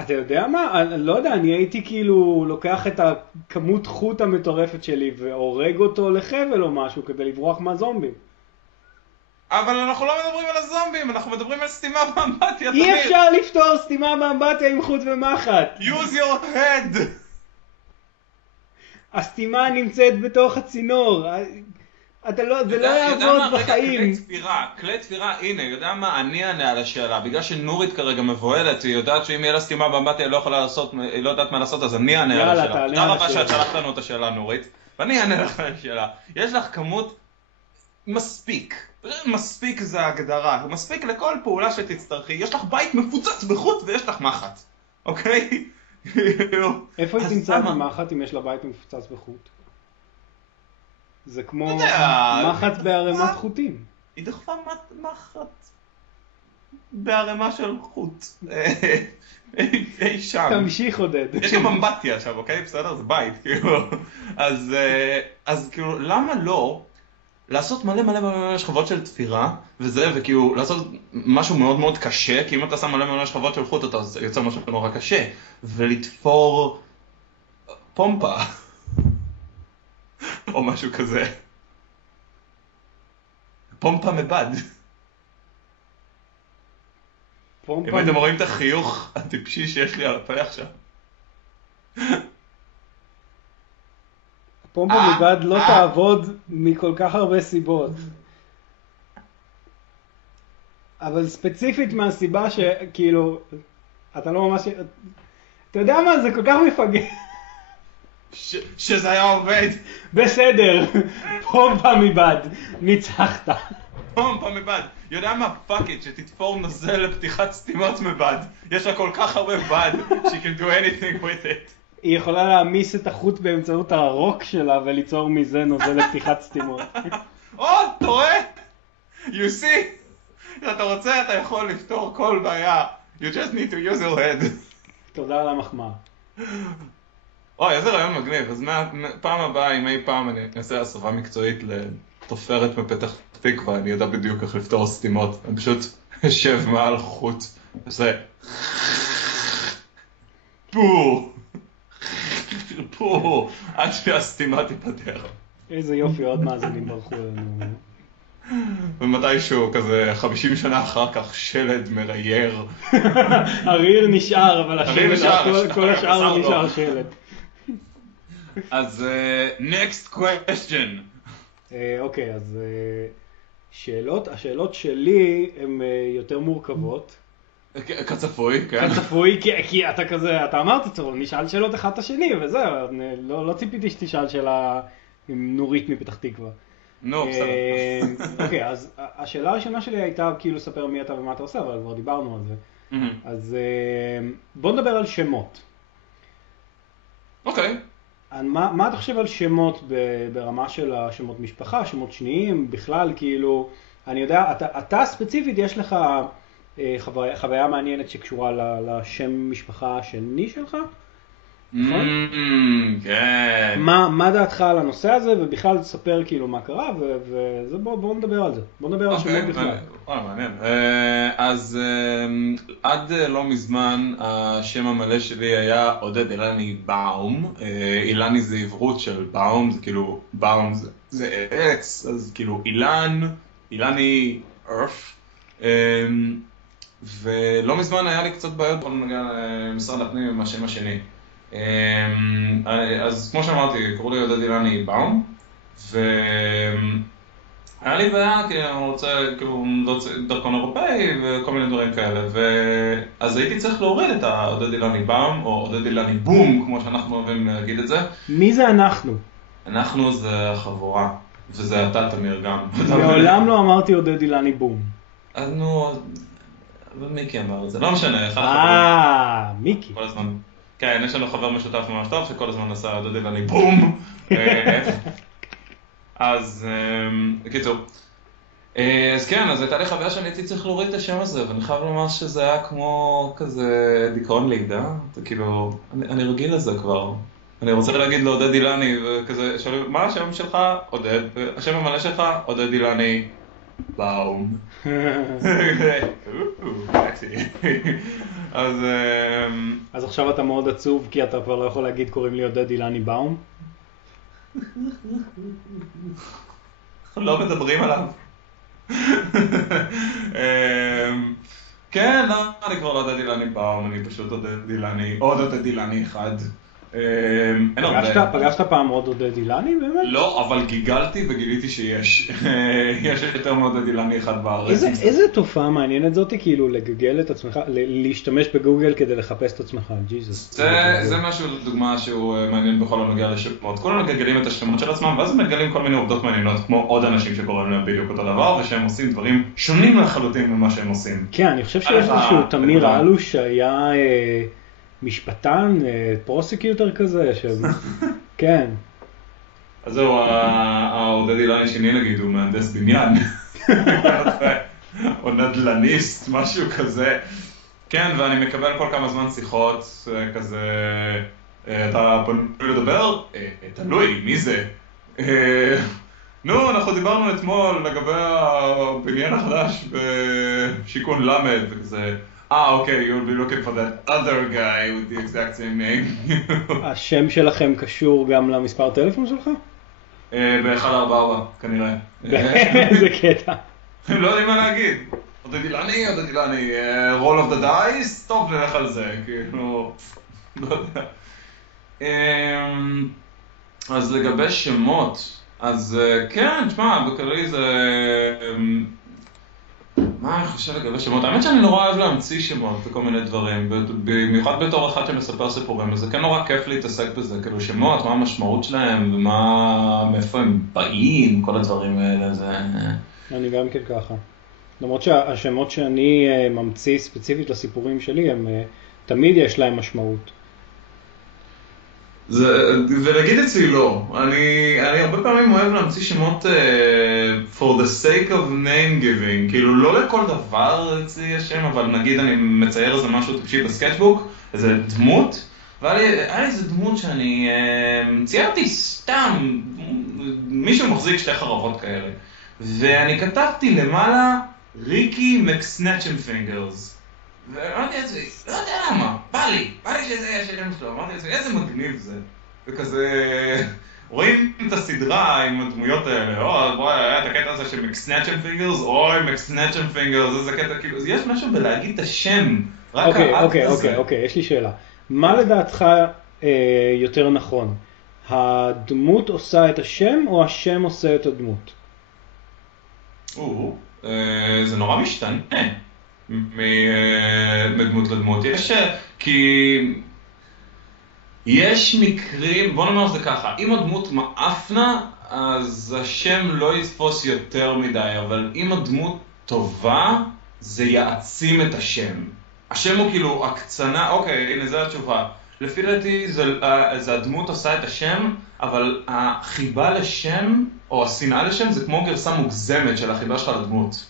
אתה יודע מה? אני לא יודע, אני הייתי כאילו לוקח את הכמות חוט המטורפת שלי והורג אותו לחבל או משהו כדי לברוח מהזומבים. אבל אנחנו לא מדברים על הזומבים, אנחנו מדברים על סתימה באמבטיה. אי אפשר לפתור סתימה באמבטיה עם חוט ומחט. Use your head. הסתימה נמצאת בתוך הצינור. זה לא יעבוד בחיים. כלי תפירה, הנה, יודע מה, אני אענה על השאלה. בגלל שנורית כרגע מבועלת, היא יודעת שאם יהיה לה סתימה באמבטיה היא לא יודעת מה לעשות, אז אני אענה על השאלה. תודה רבה שאת שלחת לנו את השאלה, נורית. ואני אענה לך על השאלה. יש לך כמות מספיק זה ההגדרה. מספיק לכל פעולה שתצטרכי. יש לך בית מפוצץ בחוט ויש לך מחט. אוקיי? איפה היא תמצא את המחט אם יש לה בית מפוצץ בחוט? זה כמו מחט בערימת חוטים. היא דחפה מחט בערימה של חוט. אי שם. תמשיך עודד. יש גם אמבטיה עכשיו, אוקיי? בסדר? זה בית, כאילו. אז כאילו, למה לא לעשות מלא שכבות של תפירה, וזה, וכאילו, לעשות משהו מאוד מאוד קשה, כי אם אתה שם מלא שכבות של חוט, אתה יוצא משהו נורא קשה, ולתפור פומפה. או משהו כזה. פומפה מבד. אם הייתם רואים את החיוך הטיפשי שיש לי על הפה עכשיו. פומפה מבד לא תעבוד מכל כך הרבה סיבות. אבל ספציפית מהסיבה שכאילו, אתה לא ממש... אתה יודע מה? זה כל כך מפגר. שזה היה עובד. בסדר, פומפה מבד, ניצחת. פומפה מבד, יודע מה? פאק איט, שתתפור נוזל לפתיחת סתימות מבד. יש לה כל כך הרבה בד, she can do anything with it. היא יכולה להמיס את החוט באמצעות הרוק שלה וליצור מזה נוזל לפתיחת סתימות. אתה רואה? You see? אתה רוצה, אתה יכול לפתור כל בעיה. You just need to use your head. תודה על המחמאה. אוי, איזה רעיון מגניב. אז פעם הבאה, אם אי פעם אני אעשה הסבה מקצועית לתופרת מפתח תקווה, אני יודע בדיוק איך לפתור סתימות. אני פשוט אשב מעל חוט. וזה... פו, עד שהסתימה תיפטר. איזה יופי, עוד מאזינים ברחו לנו. ומתישהו, כזה 50 שנה אחר כך, שלד מרייר. הריר נשאר, אבל כל השאר נשאר שלד. אז next question. אוקיי, אז השאלות שלי הן יותר מורכבות. כצפוי, כן. כצפוי, כי אתה כזה, אתה אמרת, נשאל שאלות אחד את השני, וזהו, לא ציפיתי שתשאל שאלה עם נורית מפתח תקווה. נו, בסדר. אוקיי, אז השאלה הראשונה שלי הייתה כאילו לספר מי אתה ומה אתה עושה, אבל כבר דיברנו על זה. אז בוא נדבר על שמות. אוקיי. מה אתה חושב על שמות ברמה של השמות משפחה, שמות שניים, בכלל כאילו, אני יודע, אתה ספציפית יש לך חוויה מעניינת שקשורה לשם משפחה השני שלך? נכון? כן. מה דעתך על הנושא הזה, ובכלל תספר כאילו מה קרה, ובואו נדבר על זה. בואו נדבר על שמות בכלל. מעניין. אז עד לא מזמן השם המלא שלי היה עודד אילני באום. אילני זה עברות של באום, זה כאילו באום זה עץ, אז כאילו אילני ארף. ולא מזמן היה לי קצת בעיות בנוגע למשרד הפנים עם השם השני. אז כמו שאמרתי, קראו לי עודד אילני באום, והיה לי בעיה כי אני רוצה כאילו דרכון אירופאי וכל מיני דברים כאלה, אז הייתי צריך להוריד את העודד אילני באום או עודד אילני בום, כמו שאנחנו אוהבים להגיד את זה. מי זה אנחנו? אנחנו זה החבורה, וזה אתה תמיר גם. מעולם לא אמרתי עודד אילני בום. אז נו, מיקי אמר את זה, לא משנה, אחד החברים. מיקי. כל הזמן. כן, יש לנו חבר משותף ממש טוב שכל הזמן עשה דודי ואני בום. אז, קיצור. אז כן, אז הייתה לי חוויה שאני הייתי צריך להוריד את השם הזה, ואני חייב לומר שזה היה כמו כזה דיכאון לידה. כאילו, אני רגיל לזה כבר. אני רוצה להגיד לעודד אילני, וכזה, שואלים, מה השם שלך? עודד. השם המלא שלך? עודד אילני. באום. אז עכשיו אתה מאוד עצוב, כי אתה כבר לא יכול להגיד קוראים לי עודד אילני באום? לא מדברים עליו. כן, לא, אני כבר לא עודד אילני באום, אני פשוט עודד אילני, עוד עודד אילני אחד. פגשת פעם עוד עודד אילני באמת? לא, אבל גיגלתי וגיליתי שיש. יש יותר מעודד אילני אחד בארץ. איזה תופעה מעניינת זאתי, כאילו לגגל את עצמך, להשתמש בגוגל כדי לחפש את עצמך, ג'יזוס. זה משהו, דוגמה שהוא מעניין בכל הנוגע לשמות. כולם מגגלים את השמות של עצמם, ואז הם מגלים כל מיני עובדות מעניינות, כמו עוד אנשים שקוראים להם בדיוק אותו דבר, ושהם עושים דברים שונים לחלוטין ממה שהם עושים. כן, אני חושב שיש איזשהו תמיר אלוש שהיה משפטן, פרוסיקיוטר כזה, כן. אז זהו, העודד אילני שני נגיד, הוא מהנדס בניין. או נדלניסט, משהו כזה. כן, ואני מקבל כל כמה זמן שיחות, כזה, אתה פנוי לדבר? תלוי, מי זה? נו, אנחנו דיברנו אתמול לגבי הבניין החדש בשיכון למד, וכזה, אוקיי, you'll be looking for that other guy with the exact same name. השם שלכם קשור גם למספר טלפון שלך? ב-144, כנראה. איזה קטע. הם לא יודעים מה להגיד. עודד אילני, roll of the dice, טוב, נלך על זה, כאילו, לא יודע. אז לגבי שמות, אז כן, תשמע, בכללי זה... מה אני חושב לגבי שמות? האמת שאני נורא אוהב להמציא שמות וכל מיני דברים, במיוחד בתור אחד שמספר סיפורים, אז זה כן נורא כיף להתעסק בזה, כאילו שמות, מה המשמעות שלהם, מאיפה הם באים, כל הדברים האלה, זה... אני גם כן ככה. למרות שהשמות שאני ממציא ספציפית לסיפורים שלי, הם תמיד יש להם משמעות. ולהגיד אצלי לא, אני הרבה פעמים אוהב להמציא שמות for the sake of name giving, כאילו לא לכל דבר אצלי יש שם, אבל נגיד אני מצייר איזה משהו טיפשי בסקטשבוק, איזה דמות, והיה לי איזה דמות שאני ציירתי סתם, מישהו מחזיק שתי חרבות כאלה, ואני כתבתי למעלה ריקי מקסנצ'ן פינגרס. ואמרתי לעצמי, לא יודע למה, בא לי שזה יהיה השם שלו, אמרתי לעצמי, איזה מגניב זה. וכזה, רואים את הסדרה עם הדמויות האלה, בואי, היה את הקטע הזה של מקסנצ'ן פיינגרס, אוי, מקסנצ'ן פיינגרס, איזה קטע, כאילו, יש משהו בלהגיד את השם, רק האקט הזה. אוקיי, יש לי שאלה. מה לדעתך יותר נכון? הדמות עושה את השם, או השם עושה את הדמות? זה נורא משתנה. מדמות לדמות. כי יש מקרים, בוא נאמר זה ככה, אם הדמות מאפנה, אז השם לא יתפוס יותר מדי, אבל אם הדמות טובה, זה יעצים את השם. השם הוא כאילו הקצנה, אוקיי, הנה זה התשובה. לפי דעתי זה הדמות עושה את השם, אבל החיבה לשם, או השנאה לשם, זה כמו גרסה מוגזמת של החיבה שלך לדמות.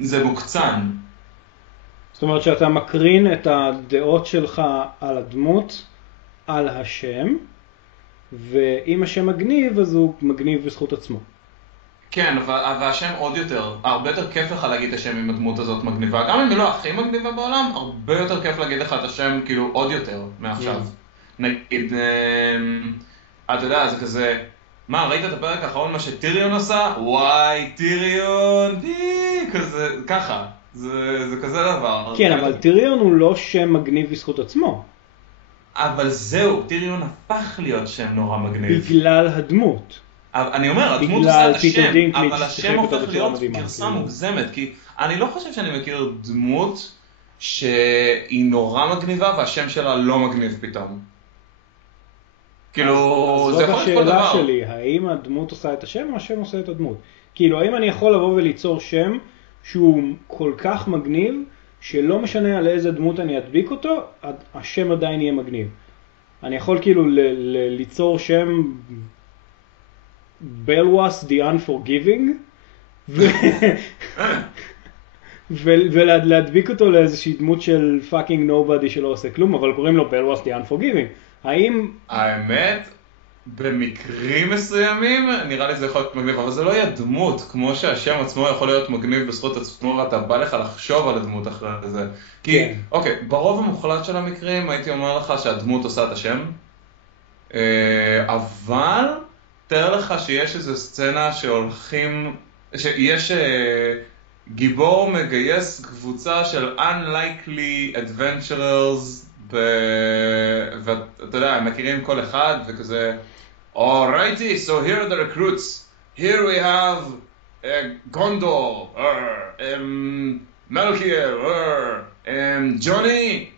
זה מוקצן. זאת אומרת שאתה מקרין את הדעות שלך על הדמות, על השם, ואם השם מגניב, אז הוא מגניב בזכות עצמו. כן, אבל השם עוד יותר, הרבה יותר כיף לך להגיד את השם אם הדמות הזאת מגניבה. גם אם היא לא הכי מגניבה בעולם, הרבה יותר כיף להגיד לך את השם כאילו עוד יותר מעכשיו. נגיד, אתה יודע, זה כזה... מה, ראית את הפרק האחרון מה שטיריון עשה? וואי, טיריון, כזה, ככה. זה כזה דבר. כן, אבל טיריון הוא לא שם מגניב בזכות עצמו. אבל זהו, טיריון הפך להיות שם נורא מגניב. בגלל הדמות. אני אומר, הדמות עושה את השם, אבל השם הופך להיות גרסה מוגזמת, כי אני לא חושב שאני מכיר דמות שהיא נורא מגניבה והשם שלה לא מגניב פתאום. כאילו, זה יכול להיות כל דבר. זאת השאלה שלי, האם הדמות עושה את השם או השם עושה את הדמות? כאילו, האם אני יכול לבוא וליצור שם שהוא כל כך מגניב, שלא משנה על איזה דמות אני אדביק אותו, השם עדיין יהיה מגניב. אני יכול כאילו ליצור שם בלווס the Unforgiving, ולהדביק אותו לאיזושהי דמות של fucking nobody שלא עושה כלום, אבל קוראים לו בלווס the Unforgiving. האם... האמת, במקרים מסוימים נראה לי זה יכול להיות מגניב, אבל זה לא יהיה דמות, כמו שהשם עצמו יכול להיות מגניב בזכות עצמו, ואתה בא לך לחשוב על הדמות אחרי זה. כי, אוקיי, ברוב המוחלט של המקרים הייתי אומר לך שהדמות עושה את השם, אבל תאר לך שיש איזו סצנה שהולכים, שיש גיבור מגייס קבוצה של unlikely adventurers, ואתה יודע, הם מכירים כל אחד וכזה, alrighty, so here are the recruits, here we have Gondor, Melchior, Johnny,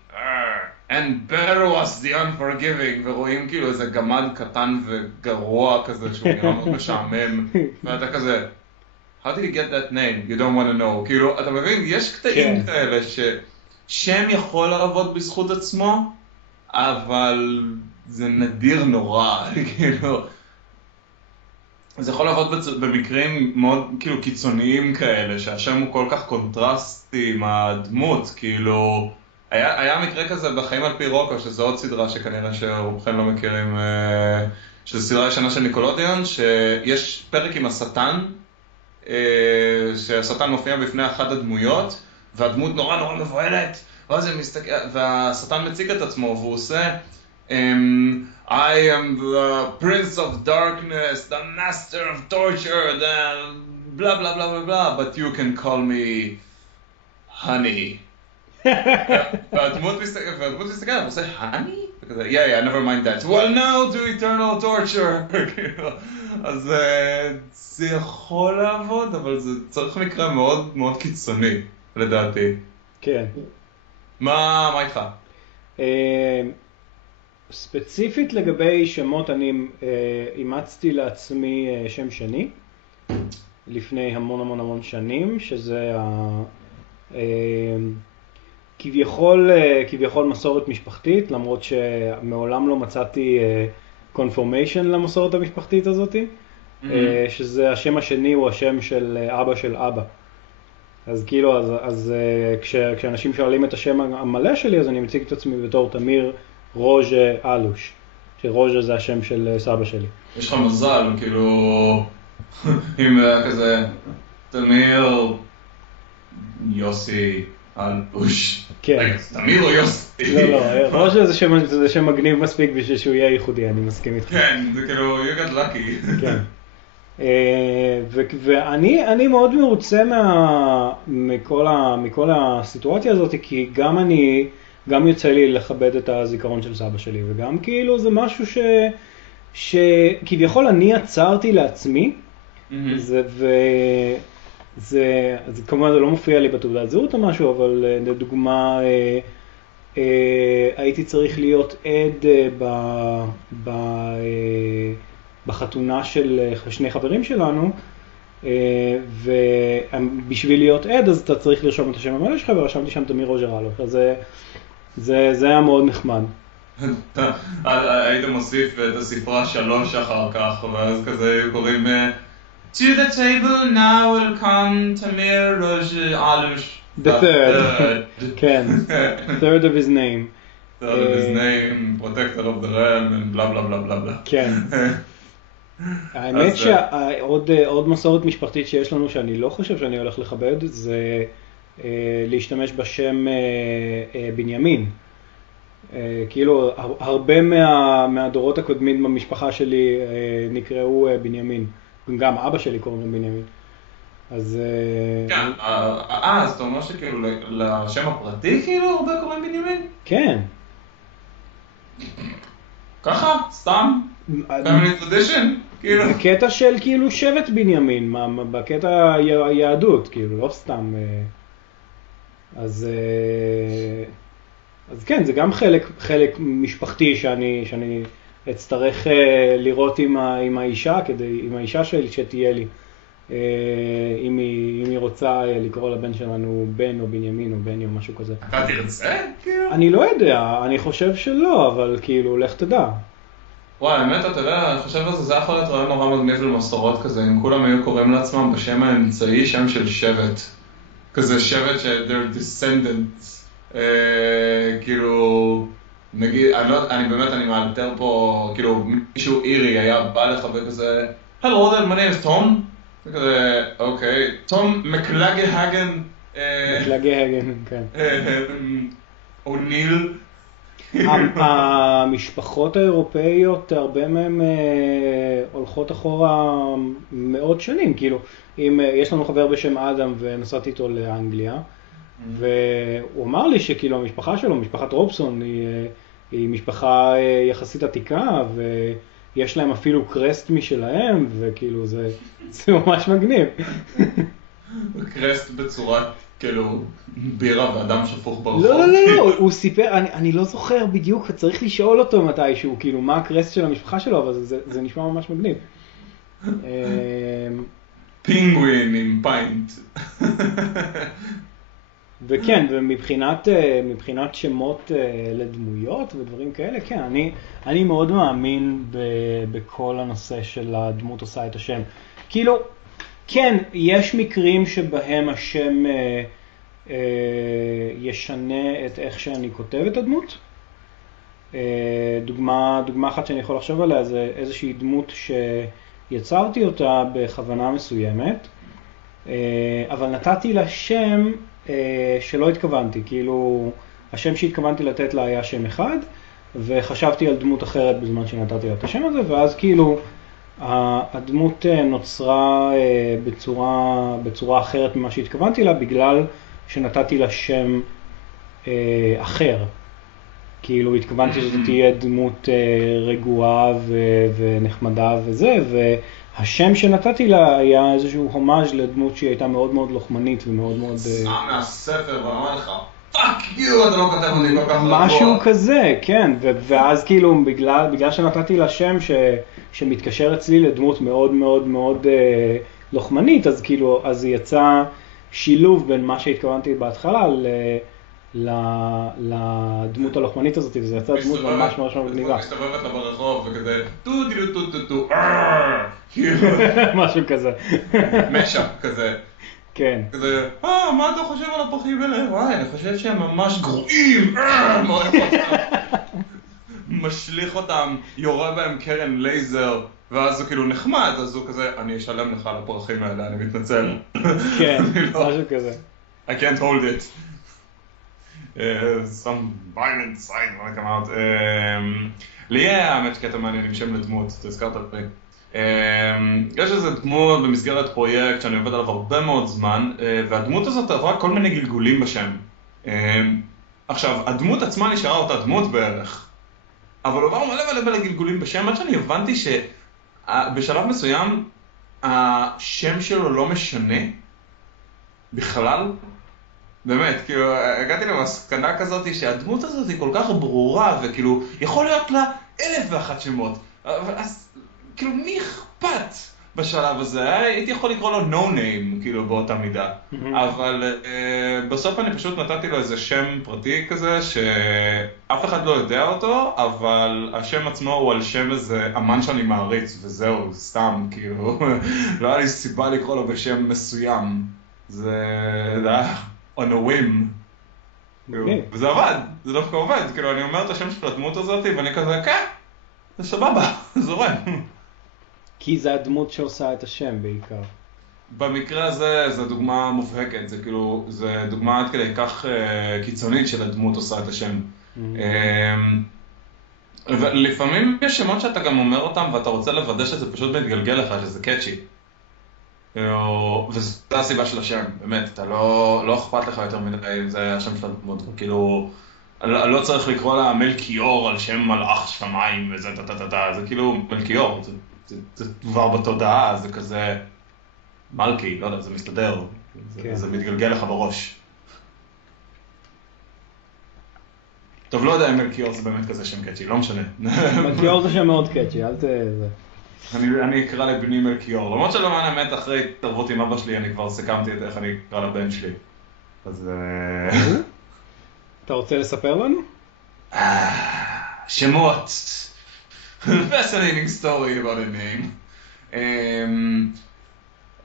and Beros the Unforgiving, ורואים כאילו איזה גמד קטן וגרוע כזה שהוא נראה מאוד משעמם, ואתה כזה, how did you get that name? You don't want to know. כאילו, אתה מבין, יש קטעים כאלה ששם יכול לעבוד בזכות עצמו, אבל זה נדיר נורא, כאילו. זה יכול לעבוד במקרים מאוד כאילו קיצוניים כאלה, שהשם הוא כל כך קונטרסטי עם הדמות, כאילו, היה מקרה כזה בחיים על פי רוקו, שזו עוד סדרה שכנראה שרובכם לא מכירים, שזו סדרה ישנה של ניקולודיון, שיש פרק עם השטן, שהשטן מופיע בפני אחת הדמויות, והדמות נורא נורא מבועלת, ואז הם מסתכל, והשטן מציג את עצמו, והוא עושה, I am the prince of darkness, the master of torture, the blah blah blah blah blah, but you can call me honey. והדמות מסתכל, הוא עושה, honey? Yeah, never mind that. Well, now to eternal torture. אז זה יכול לעבוד, אבל זה צריך מקרה מאוד מאוד קיצוני, לדעתי. כן. מה איתך? ספציפית לגבי שמות, אני אימצתי לעצמי שם שני, לפני המון שנים, שזה כביכול מסורת משפחתית, למרות שמעולם לא מצאתי confirmation למסורת המשפחתית הזאת, שזה השם השני הוא השם של אבא. אז כאילו, כשאנשים שואלים את השם המלא שלי, אז אני מציג את עצמי בתור תמיר רוז'ה אלוש, שרוז'ה זה השם של סבא שלי. יש לך מזל, כאילו, אם כזה, תמיר יוסי אלוש. כן. תמיר או יוסי? לא, רוז'ה זה שם מגניב מספיק בשביל שהוא יהיה ייחודי, אני מסכים איתך. כן, זה כאילו, you got lucky. כן. ואני מאוד מרוצה מכל הסיטואציה הזאת, כי גם יוצא לי לכבד את הזיכרון של סבא שלי, וגם כאילו זה משהו שכביכול אני עצרתי לעצמי, זה כמובן זה לא מופיע לי בתעודת זהות או משהו, אבל לדוגמה הייתי צריך להיות עד בחתונה של שני חברים שלנו, ובשביל להיות עד אז אתה צריך לרשום את השם המלא שלך, ורשמתי שם תמיר רוז'ה אלוש, אז זה היה מאוד נחמד. היית מוסיף את הספרה 3 אחר כך, ואז כזה קוראים To the table now will come תמיר רוז'ה אלוש. The third. כן, third of his name. Third of his name, protector of the realm, and blah blah blah blah blah. כן. האמת שעוד מסורת משפחתית שיש לנו שאני לא חושב שאני הולך לכבד, זה להשתמש בשם בנימין. כאילו הרבה מהדורות הקודמים במשפחה שלי נקראו בנימין. גם אבא שלי קוראים לו בנימין. אז... כן, אז אתה אומר שכאילו לשם הפרטי כאילו הרבה קוראים בנימין? כן. ככה? סתם? family tradition? בקטע של כאילו שבט בנימין, בקטע היהדות, כאילו, לא סתם. אז כן, זה גם חלק משפחתי שאני אצטרך לראות עם האישה שלי שתהיה לי. אם היא רוצה לקרוא לבן שלנו בן או בנימין או בני או משהו כזה. אתה תרצה? אני לא יודע, אני חושב שלא, אבל כאילו, לך תדע. וואי, האמת, אתה יודע, אני חושב שזה יכול להיות רעיון נורא מגניב למסורות כזה, אם כולם היו קוראים לעצמם בשם האמצעי, שם של שבט. כזה שבט they're descendants. כאילו, נגיד, אני מאלתר פה, כאילו, מישהו אירי היה בא לך וכזה, Hello there, my name is Tom. וכזה, אוקיי, תום מקלגהגן. מקלגהגן, כן. אוניל. המשפחות האירופאיות, הרבה מהן הולכות אחורה מאות שנים, כאילו, אם יש לנו חבר בשם אדם ונסעתי איתו לאנגליה, והוא אמר לי שכאילו המשפחה שלו, משפחת רובסון, היא משפחה יחסית עתיקה, ויש להם אפילו קרסט משלהם, וכאילו זה ממש מגניב. קרסט בצורת, כאילו, בירה ואדם שפוך ברחוב. לא, הוא סיפר, אני לא זוכר בדיוק, צריך לשאול אותו מתישהו, כאילו, מה הקרסט של המשפחה שלו, אבל זה נשמע ממש מגניב. פינגווין עם פיינט. וכן, ומבחינת שמות לדמויות ודברים כאלה, כן, אני מאוד מאמין בכל הנושא של הדמות עושה את השם. כאילו, כן, יש מקרים שבהם השם ישנה את איך שאני כותב את הדמות. דוגמה אחת שאני יכול לחשוב עליה זה איזושהי דמות שיצרתי אותה בכוונה מסוימת, אבל נתתי לה שם שלא התכוונתי, כאילו השם שהתכוונתי לתת לה היה שם אחד, וחשבתי על דמות אחרת בזמן שנתתי לה את השם הזה, ואז כאילו הדמות נוצרה בצורה אחרת ממה שהתכוונתי לה, בגלל שנתתי לה שם אחר. כאילו התכוונתי שזאת תהיה דמות רגועה ונחמדה וזה, והשם שנתתי לה היה איזשהו הומאז' לדמות שהיא הייתה מאוד מאוד לוחמנית ומאוד מאוד... מהספר ואמר לך, פאק יו, אתה לא כותב אותי כל כך רגוע. משהו כזה, כן, ואז כאילו בגלל שנתתי לה שם שמתקשר אצלי לדמות מאוד מאוד מאוד לוחמנית, אז כאילו, אז יצא שילוב בין מה שהתכוונתי בהתחלה לדמות הלוחמנית הזאת, וזה יצא דמות ממש ממש מגניבה. מסתובבת לה ברחוב וכזה, טו, משהו כזה. משאפ כזה. כן. כזה, מה אתה חושב על הפרחים האלה? וואי, אני חושב שהם ממש גרועים. משליך אותם, יורה בהם קרן לייזר, ואז הוא כאילו נחמד, אז הוא כזה, אני אשלם לך על הפרחים האלה, אני מתנצל. כן, משהו כזה. I can't hold it. Some violent sign, what I come out. לי היה האמת קטע מעניין עם שם לדמות, אתה הזכרת אותי. יש איזו דמות במסגרת פרויקט שאני עובד עליו הרבה מאוד זמן, והדמות הזאת עברה כל מיני גלגולים בשם. עכשיו, הדמות עצמה נשארה אותה דמות בערך, אבל עבר מלא גלגולים בשם, עד שאני הבנתי שבשלב מסוים השם שלו לא משנה בכלל. באמת, כאילו, הגעתי למסקנה כזאת שהדמות הזאת היא כל כך ברורה, וכאילו, יכול להיות לה 1,001 שמות. אז, כאילו, מי אכפת בשלב הזה? הייתי יכול לקרוא לו no name, כאילו, באותה מידה. אבל בסוף אני פשוט נתתי לו איזה שם פרטי כזה, שאף אחד לא יודע אותו, אבל השם עצמו הוא על שם איזה אמן שאני מעריץ, וזהו, סתם, כאילו, לא היה לי סיבה לקרוא לו בשם מסוים. זה היה on a whim. וזה עבד, זה דווקא עובד. כאילו, אני אומר את השם של הדמות הזאת, ואני כזה, כן, זה סבבה, זה זורם. כי זה הדמות שעושה את השם בעיקר. במקרה הזה, זו דוגמה מובהקת, זה כאילו, זה דוגמה עד כדי כך קיצונית של הדמות עושה את השם. ולפעמים יש שמות שאתה גם אומר אותם, ואתה רוצה לוודא שזה פשוט מתגלגל לך, שזה קאצ'י. וזו הסיבה של השם, באמת, אתה לא אכפת לך יותר מדי אם זה השם של הדמות, כאילו, אני לא צריך לקרוא לה מלכיאור על שם מלאך שמיים וזה זה כאילו מלכיאור, זה כבר בתודעה, זה כזה מלכי, לא יודע, זה מסתדר, זה מתגלגל לך בראש. טוב, לא יודע אם מלכיאור זה באמת כזה שם קאצ'י, לא משנה. מלכיאור זה שם מאוד קאצ'י, אל ת... אני אקרא לבני מלכיאור. למרות שלמען האמת, אחרי התערבות עם אבא שלי, אני כבר סיכמתי את איך אני אקרא לבן שלי. אז... אתה רוצה לספר לנו? שמות. Fascinating story about a name.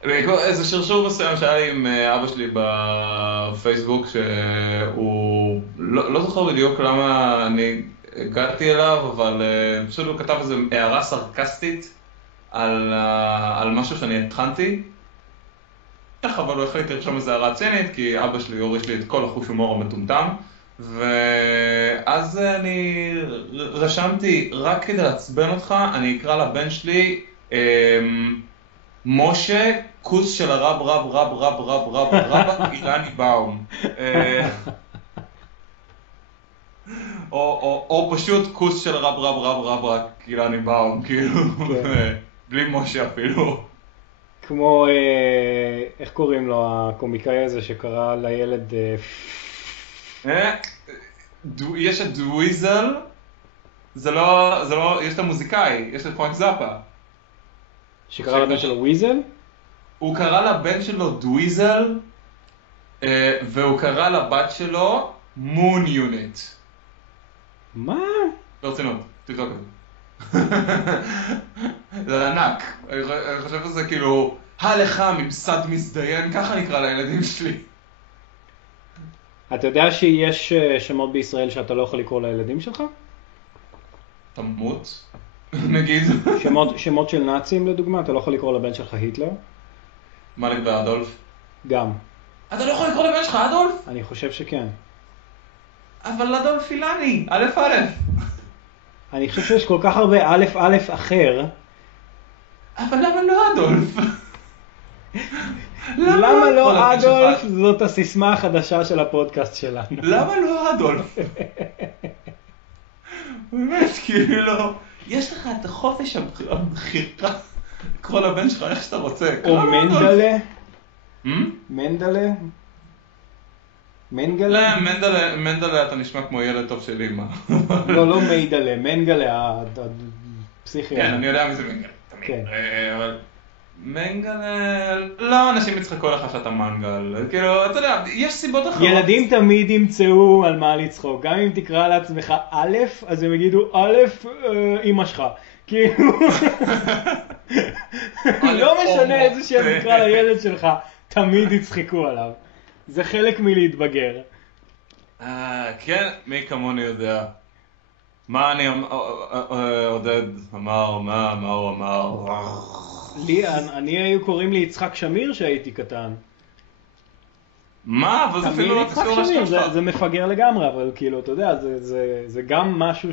איזה שרשור מסוים שהיה לי עם אבא שלי בפייסבוק, שהוא לא זוכר בדיוק למה אני הגעתי אליו, אבל פשוט הוא כתב איזו הערה סרקסטית על משהו שאני התחנתי, אבל הוא החליט לרשום איזו הערה צינית, כי אבא שלי הוריש לי את כל החוש הומור המטומטם, ואז אני רשמתי, רק כדי לעצבן אותך, אני אקרא לבן שלי משה, כוס של הרב רב רב רב רב רב רב אילני באום. או פשוט כוס של רב רב רב רב רב אילני באום, כאילו, בלי משה אפילו. כמו, איך קוראים לו, הקומיקאי הזה שקרא לילד... יש את דוויזל, זה לא, יש את המוזיקאי, יש את פרנק זאפה. שקרא לבן שלו וויזל? הוא קרא לבן שלו דוויזל, והוא קרא לבת שלו מון יוניט. מה? ברצינות, תבדוק את זה. זה ענק. אני חושב שזה כאילו, הלך ממסד מזדיין, ככה נקרא לילדים שלי. אתה יודע שיש שמות בישראל שאתה לא יכול לקרוא לילדים שלך? תמות, נגיד. שמות של נאצים לדוגמה, אתה לא יכול לקרוא לבן שלך היטלר? מה לגבי אדולף? גם. אתה לא יכול לקרוא לבן שלך אדולף? אני חושב שכן. אבל אדולף אילני, א' א'. אני חושב שיש כל כך הרבה א' א' אחר. אבל למה לא אדולף? למה לא אדולף? זאת הסיסמה החדשה של הפודקאסט שלנו. למה לא אדולף? באמת, כאילו, יש לך את החופש הבחירה לקרוא לבן שלך איך שאתה רוצה. או מנדלה? מנדלה? מנגלה? מנדלה אתה נשמע כמו ילד טוב של אמא. לא מיידלה, מנגלה, הפסיכי. כן, אני יודע מי זה מנגלה. כן. אבל מנגלה, לא, אנשים יצחקו לך שאתה מנגל. כאילו, אתה יודע, יש סיבות אחרות. ילדים תמיד ימצאו על מה לצחוק. גם אם תקרא לעצמך א', אז הם יגידו א', אמא שלך. כאילו, לא משנה איזה שם תקרא לילד שלך, תמיד יצחקו עליו. זה חלק מלהתבגר. כן, מי כמוני יודע. מה אני עודד אמר, מה הוא אמר? אני היו קוראים לי יצחק שמיר שהייתי קטן. מה? אבל זה אפילו לא קשור לשם שלך. זה מפגר לגמרי, אבל כאילו, אתה יודע, זה גם משהו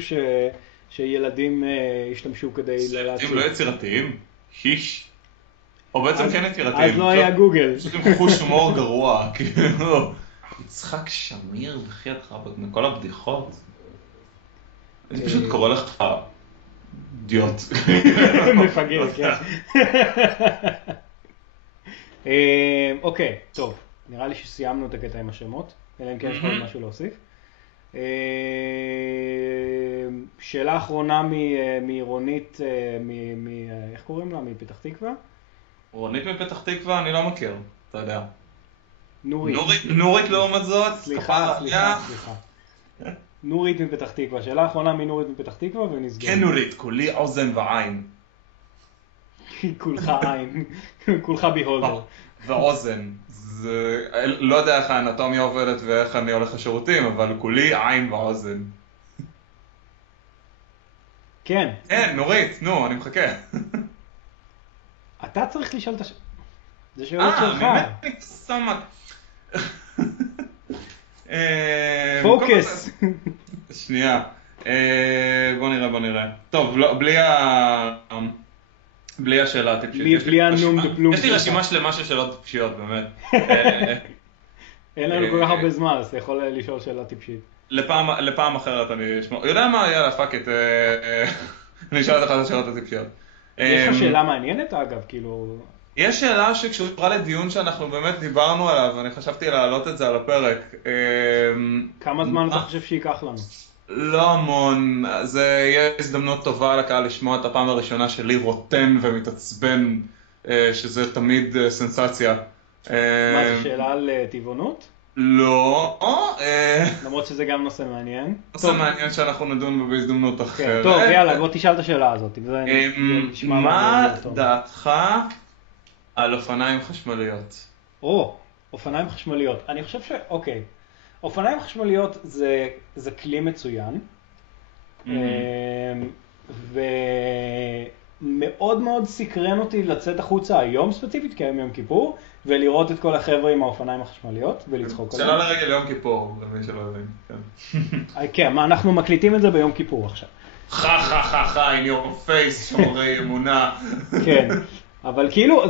שילדים השתמשו כדי להציג. ילדים לא יצירתיים? היש. או בעצם כן יצירתיים. אז לא היה גוגל. פשוט עם חוש הומור גרוע, כאילו. יצחק שמיר, בחייאת רבאק, מכל הבדיחות. אני פשוט קורא לך אידיוט. מפגר, כן. אוקיי, טוב. נראה לי שסיימנו את הקטע עם השמות, אלא אם כן יש עוד משהו להוסיף. שאלה אחרונה מרונית, איך קוראים לה? מפתח תקווה? רונית מפתח תקווה אני לא מכיר, אתה יודע. נורית לעומת זאת. סליחה. נורית מפתח תקווה. שאלה אחרונה מנורית מפתח תקווה ונסגר. כן נורית, כולי אוזן ועין. כולך עין, כולך בהולדר. ואוזן. לא יודע איך האנטומיה עובדת ואיך אני הולך לשירותים, אבל כולי עין ואוזן. כן. כן, נורית, נו, אני מחכה. אתה צריך לשאול את זה שאלות שלך. באמת אני שמה. פוקס. שנייה. בוא נראה. טוב, בלי השאלה הטיפשית. בלי הנום דפלום. יש לי רשימה שלמה של שאלות טיפשיות, באמת. אין לנו כל כך הרבה זמן, אז אתה יכול לשאול שאלה טיפשית. לפעם אחרת אני אשמע. יודע מה? יאללה, פאק את. אני אשאל אותך את השאלות הטיפשיות. יש לך שאלה מעניינת אגב, כאילו... יש שאלה שקשורה לדיון שאנחנו באמת דיברנו עליו, ואני חשבתי להעלות את זה על הפרק. כמה זמן אתה חושב שייקח לנו? לא המון, זה יהיה הזדמנות טובה לקהל לשמוע את הפעם הראשונה שלי רוטן ומתעצבן, שזה תמיד סנסציה. מה זה, שאלה על טבעונות? לא, למרות שזה גם נושא מעניין. נושא מעניין שאנחנו נדון בו בהזדמנות אחרת. טוב, יאללה, בוא תשאל את השאלה הזאת. מה דעתך על אופניים חשמליות? אופניים חשמליות. אני חושב אוקיי. אופניים חשמליות זה כלי מצוין. ומאוד מאוד סקרן אותי לצאת החוצה היום ספציפית, כי היום יום כיפור, ולראות את כל החבר'ה עם האופניים החשמליות ולצחוק עליהם. שאלה לרגל יום כיפור, למי שלא יודעים. כן, מה אנחנו מקליטים את זה ביום כיפור עכשיו. in your face, שומרי אמונה. כן, אבל כאילו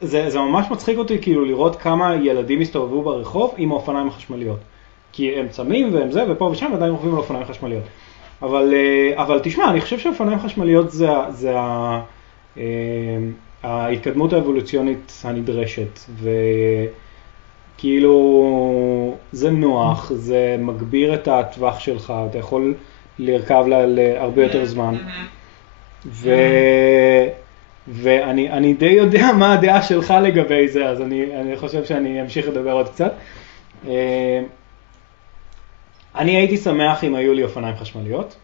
זה ממש מצחיק אותי כאילו לראות כמה ילדים הסתובבו ברחוב עם האופניים החשמליות. כי הם צמים והם זה, ופה ושם עדיין רוכבים על אופניים חשמליות. אבל תשמע, אני חושב שאופניים חשמליות זה ההתקדמות האבולוציונית הנדרשת, וכאילו זה נוח, זה מגביר את הטווח שלך, אתה יכול לרכב להרבה יותר זמן. ואני די יודע מה הדעה שלך לגבי זה, אז אני חושב שאני אמשיך לדבר עוד קצת. אני הייתי שמח אם היו לי אופניים חשמליות.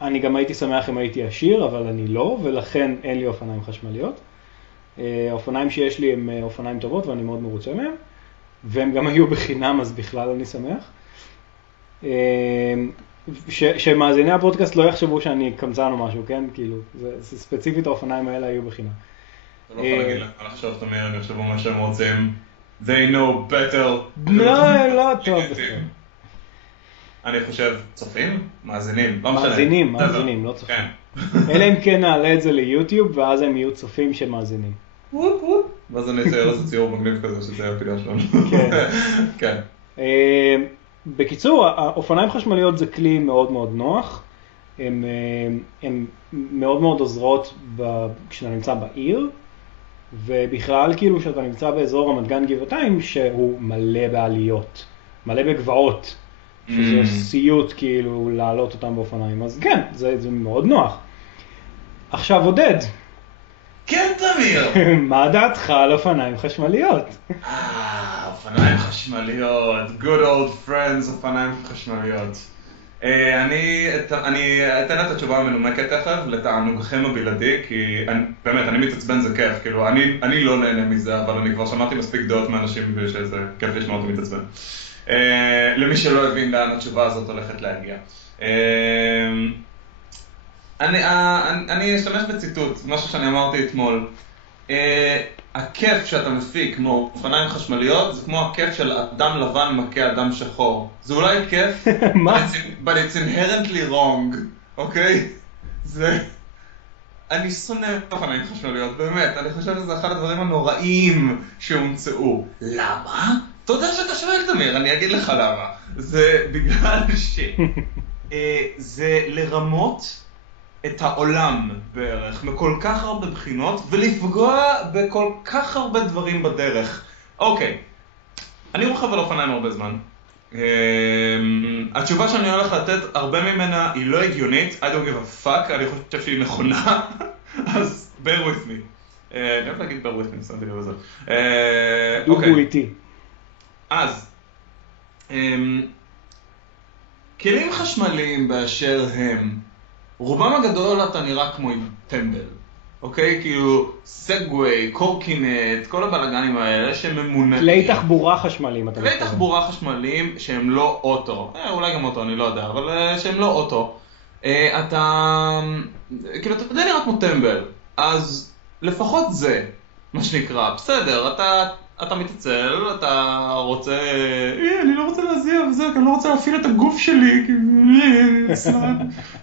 אני גם הייתי שמח אם הייתי עשיר, אבל אני לא, ולכן אין לי אופניים חשמליות. האופניים שיש לי הם אופניים טובות ואני מאוד מרוצה מהם, והם גם היו בחינם, אז בכלל אני שמח. שמאזיני הפודקאסט לא יחשבו שאני קמצן או משהו, כן? כאילו, זה ספציפית האופניים האלה היו בחינם. אתה לא יכול להגיד לך, עכשיו תמיר, אני חושב מה שהם רוצים. They know better. לא, טוב. אני חושב, צופים? מאזינים, לא משנה. מאזינים, לא צופים. אלא אם כן נעלה את זה ליוטיוב, ואז הם יהיו צופים שמאזינים. ואז אני אצייר איזה ציור מגניב כזה, שזה הפילה שלנו. כן. בקיצור, האופניים חשמליות זה כלי מאוד מאוד נוח. הן מאוד מאוד עוזרות כשאתה נמצא בעיר, ובכלל כאילו שאתה נמצא באזור רמת גן גבעתיים, שהוא מלא בעליות, מלא בגבעות. שזה סיוט כאילו לעלות אותם באופניים, אז כן, זה מאוד נוח. עכשיו עודד. כן תמיר. מה דעתך על אופניים חשמליות? אופניים חשמליות, good old friends, אופניים חשמליות. אני אתן את התשובה המנומקת תכף לתענוגכם הבלעדי, כי באמת, אני מתעצבן, זה כיף, כאילו, אני לא נהנה מזה, אבל אני כבר שמעתי מספיק דעות מאנשים שזה כיף לשמוע אותי מתעצבן. למי שלא הבין לאן התשובה הזאת הולכת להגיע. אני אשתמש בציטוט, משהו שאני אמרתי אתמול. הכיף שאתה מפיק כמו אופניים חשמליות זה כמו הכיף של אדם לבן מכה אדם שחור. זה אולי כיף, but it's inherently wrong, אוקיי? אני שונא אופניים חשמליות, באמת. אני חושב שזה אחד הדברים הנוראים שהומצאו. למה? תודה שאתה שואל תמיר, אני אגיד לך למה. זה בגלל זה לרמות את העולם בערך, מכל כך הרבה בחינות, ולפגוע בכל כך הרבה דברים בדרך. אוקיי, אני רוכב על אופניים הרבה זמן. התשובה שאני הולך לתת, הרבה ממנה היא לא הגיונית, I don't give a fuck, אני חושב שהיא נכונה, אז bear with me. אני הולך להגיד bear with me, שמתי לב לזה. דוגו איתי. אז, כלים חשמליים באשר הם, רובם הגדול אתה נראה כמו טמבל, אוקיי? כאילו סגווי, קורקינט, כל הבלגנים האלה שממונעים. כלי תחבורה חשמליים אתה מתכוון. כלי תחבורה חשמליים שהם לא אוטו, אולי גם אוטו, אני לא יודע, אבל שהם לא אוטו. כאילו אתה יודע נראה כמו טמבל, אז לפחות זה, מה שנקרא, בסדר, אתה מתעצל, אתה רוצה, אני לא רוצה להזיע וזה, אני לא רוצה להפעיל את הגוף שלי,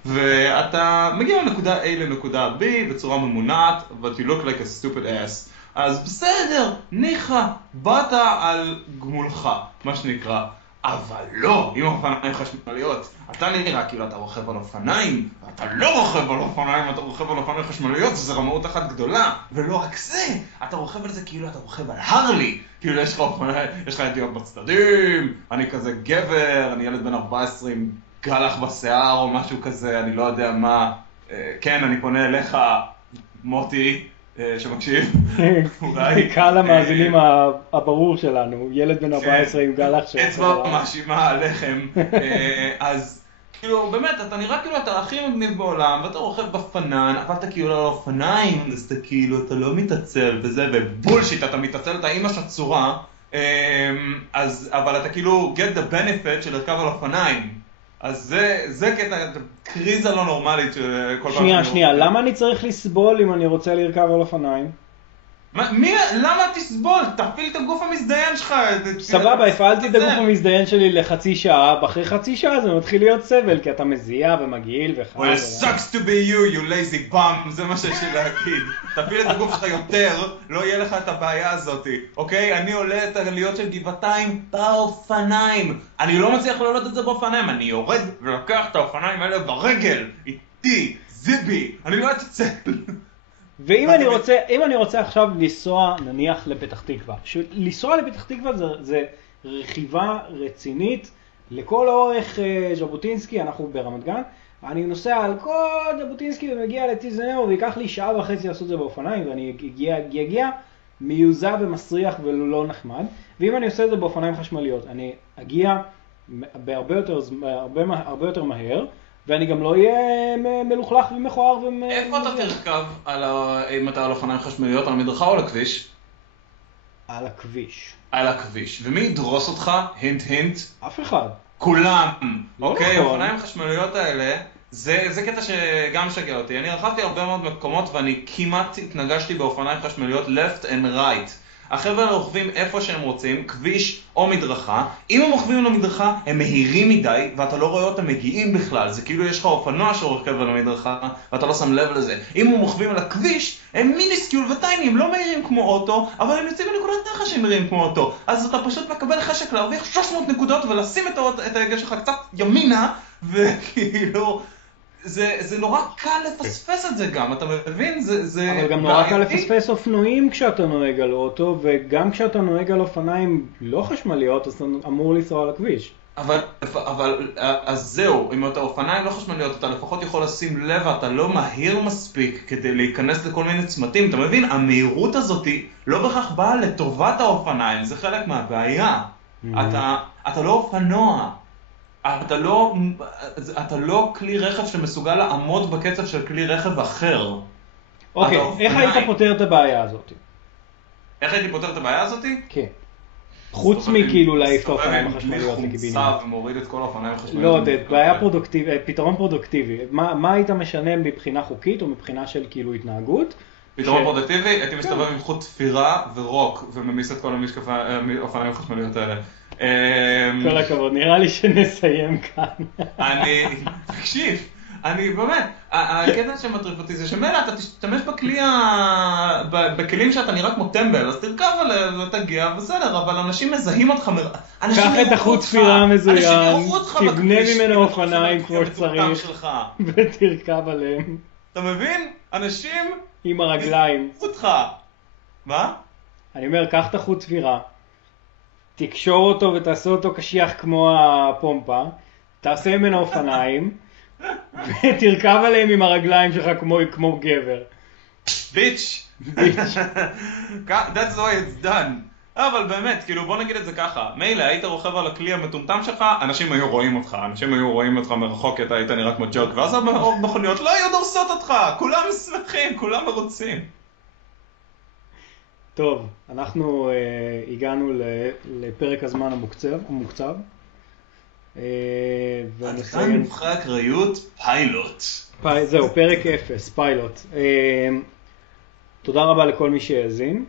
ואתה מגיע לנקודה A לנקודה B בצורה ממונעת, but you look like a stupid ass. אז בסדר, ניחא, באת על גמולך, מה שנקרא. אבל לא, עם אופניים חשמליות, אתה נראה כאילו אתה רוכב על אופניים, ואתה לא רוכב על אופניים, אתה רוכב על אופניים חשמליות, זה רמאות אחת גדולה, ולא רק זה, אתה רוכב על זה כאילו אתה רוכב על הרלי, כאילו יש לך ידיות בצדדים, אני כזה גבר, אני ילד בן 14 עם גלח בשיער או משהו כזה, אני לא יודע מה. כן, אני פונה אליך, מוטי, שמקשיב. אולי. קהל המאזינים הברור שלנו, ילד בן 14 עם גלח של... אצבע מאשימה עליכם. אז כאילו, באמת, אתה נראה כאילו אתה הכי מגניב בעולם, ואתה רוכב בפנן, אבל אתה כאילו לא אופניים, אז אתה כאילו, אתה לא מתעצל וזה, ובולשיט, אתה מתעצל, אתה אימא שצורה, אבל אתה כאילו get the benefit של לרכב על אופניים. אז זה קטע, קריזה לא נורמלית של כל פעם. שנייה, למה אני צריך לסבול אם אני רוצה לרכב על אופניים? למה תסבול? תפעיל את הגוף המזדיין שלך. סבבה, הפעלתי את הגוף המזדיין שלי לחצי שעה, אחרי חצי שעה זה מתחיל להיות סבל, כי אתה מזיע ומגעיל וחד. Well, it sucks to be you, you lazy bum, זה מה שיש לי להגיד. תפעיל את הגוף שלך יותר, לא יהיה לך את הבעיה הזאת, אוקיי? אני עולה את העליות של גבעתיים באופניים. אני לא מצליח לעלות את זה באופניים, אני יורד ולוקח את האופניים האלה ברגל, איתי, זיבי, אני לא אתצל. ואם אני רוצה עכשיו לנסוע נניח לפתח תקווה, לנסוע לפתח תקווה זה רכיבה רצינית לכל אורך ז'בוטינסקי, אנחנו ברמת גן, אני נוסע על כל ז'בוטינסקי ומגיע לטיזנאו ויקח לי שעה וחצי לעשות את זה באופניים ואני אגיע מיוזע ומסריח ולא נחמד, ואם אני עושה את זה באופניים חשמליות אני אגיע הרבה יותר מהר, ואני גם לא אהיה מלוכלך ומכוער איפה אתה תרכב אם אתה על אופניים חשמליות, על המדרכה או על הכביש? על הכביש. על הכביש. ומי ידרוס אותך? הינט. אף אחד. כולם. אוקיי, האופניים החשמליות האלה, זה קטע שגם משגע אותי. אני רכבתי הרבה מאוד מקומות ואני כמעט התנגשתי באופניים חשמליות left and right. החבר'ה רוכבים איפה שהם רוצים, כביש או מדרכה. אם הם רוכבים למדרכה, הם מהירים מדי, ואתה לא רואה אותם מגיעים בכלל. זה כאילו יש לך אופנוע שרוכב על המדרכה, ואתה לא שם לב לזה. אם הם רוכבים על הכביש, הם מיניסקיול וטייני, הם לא מהירים כמו אוטו, אבל הם יוצאים לנקודת נחה שהם מהירים כמו אוטו. אז אתה פשוט מקבל חשק להרוויח 300 נקודות, ולשים את ההגה שלך קצת ימינה, וכאילו... זה נורא קל לפספס את זה גם, אתה מבין? אבל גם נורא קל לפספס אופנועים כשאתה נוהג על אוטו, וגם כשאתה נוהג על אופניים לא חשמליות, אז אתה אמור לנסוע על הכביש. אז זהו, אם אתה אופניים לא חשמליות, אתה לפחות יכול לשים לב, אתה לא מהיר מספיק כדי להיכנס לכל מיני צמתים, אתה מבין? המהירות הזאת לא בכך באה לטובת האופניים, זה חלק מהבעיה. אתה לא אופנוע. אתה לא כלי רכב שמסוגל לעמוד בקצב של כלי רכב אחר. אוקיי, איך היית פותר את הבעיה הזאת? איך הייתי פותר את הבעיה הזאת? כן. חוץ מכאילו להעיף את האופניים החשמליות לקיבינימט. מסתובב ומוריד את כל האופניים החשמליות. לא, בעיה פרודוקטיבית, פתרון פרודוקטיבי. מה היית משנה מבחינה חוקית או מבחינה של כאילו התנהגות? פתרון פרודוקטיבי, הייתי מסתובב עם חוט תפירה ורוק וממיס את כל האופניים החשמליות האלה. כל הכבוד, נראה לי שנסיים כאן. תקשיב, אני באמת, הקטע שמטריף אותי זה שמילא אתה תשתמש בכלים שאתה נראה כמו טמבל, אז תרכב עליהם ותגיע, בסדר, אבל אנשים מזהים אותך, קח את החוט תפירה המזוין, תבנה ממנו אופניים כמו שצריך, ותרכב עליהם. אתה מבין? אנשים... עם הרגליים. אותך. מה? אני אומר, קח את החוט תפירה, תקשור אותו ותעשה אותו קשיח כמו הפומפה, תעשה ממנו אופניים, ותרכב עליהם עם הרגליים שלך כמו גבר. ביץ'. That's the way it's done. אבל באמת, כאילו בוא נגיד את זה ככה, מילא היית רוכב על הכלי המטומטם שלך, אנשים היו רואים אותך מרחוק, כי אתה היית נראה כמו ג'וק, ואז המכוניות לא היו דורסות אותך, כולם שמחים, כולם מרוצים. טוב, אנחנו הגענו לפרק הזמן המוקצב. עד כאן מובחרי אקראיות, פיילוט. זהו, פרק 0, פיילוט. תודה רבה לכל מי שהאזין,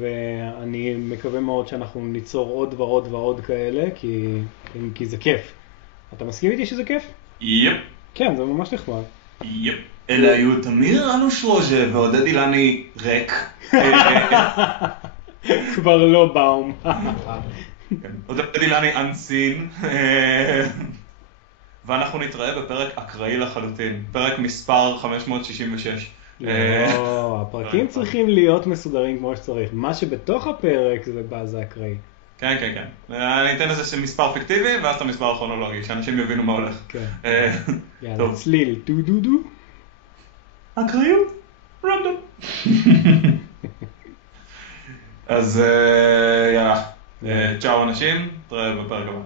ואני מקווה מאוד שאנחנו ניצור עוד ועוד ועוד כאלה, כי זה כיף. אתה מסכים איתי שזה כיף? יפ. כן, זה ממש נחמד. יפ. אלה היו תמיר אלושרוז'ה ועודד אילני ריק. כבר לא באום. עודד אילני אנסין. ואנחנו נתראה בפרק אקראי לחלוטין. פרק מספר 566. לא, הפרקים צריכים להיות מסודרים כמו שצריך. מה שבתוך הפרק זה אקראי. כן, כן, כן. אני אתן לזה מספר פיקטיבי, ואז את המספר הכרונולוגי, שאנשים יבינו מה הולך. כן. יאללה, טוב. צליל, דו דו דו. אקריות, רנדום. אז יאללה, צ'או אנשים, נתראה בפרק הבא.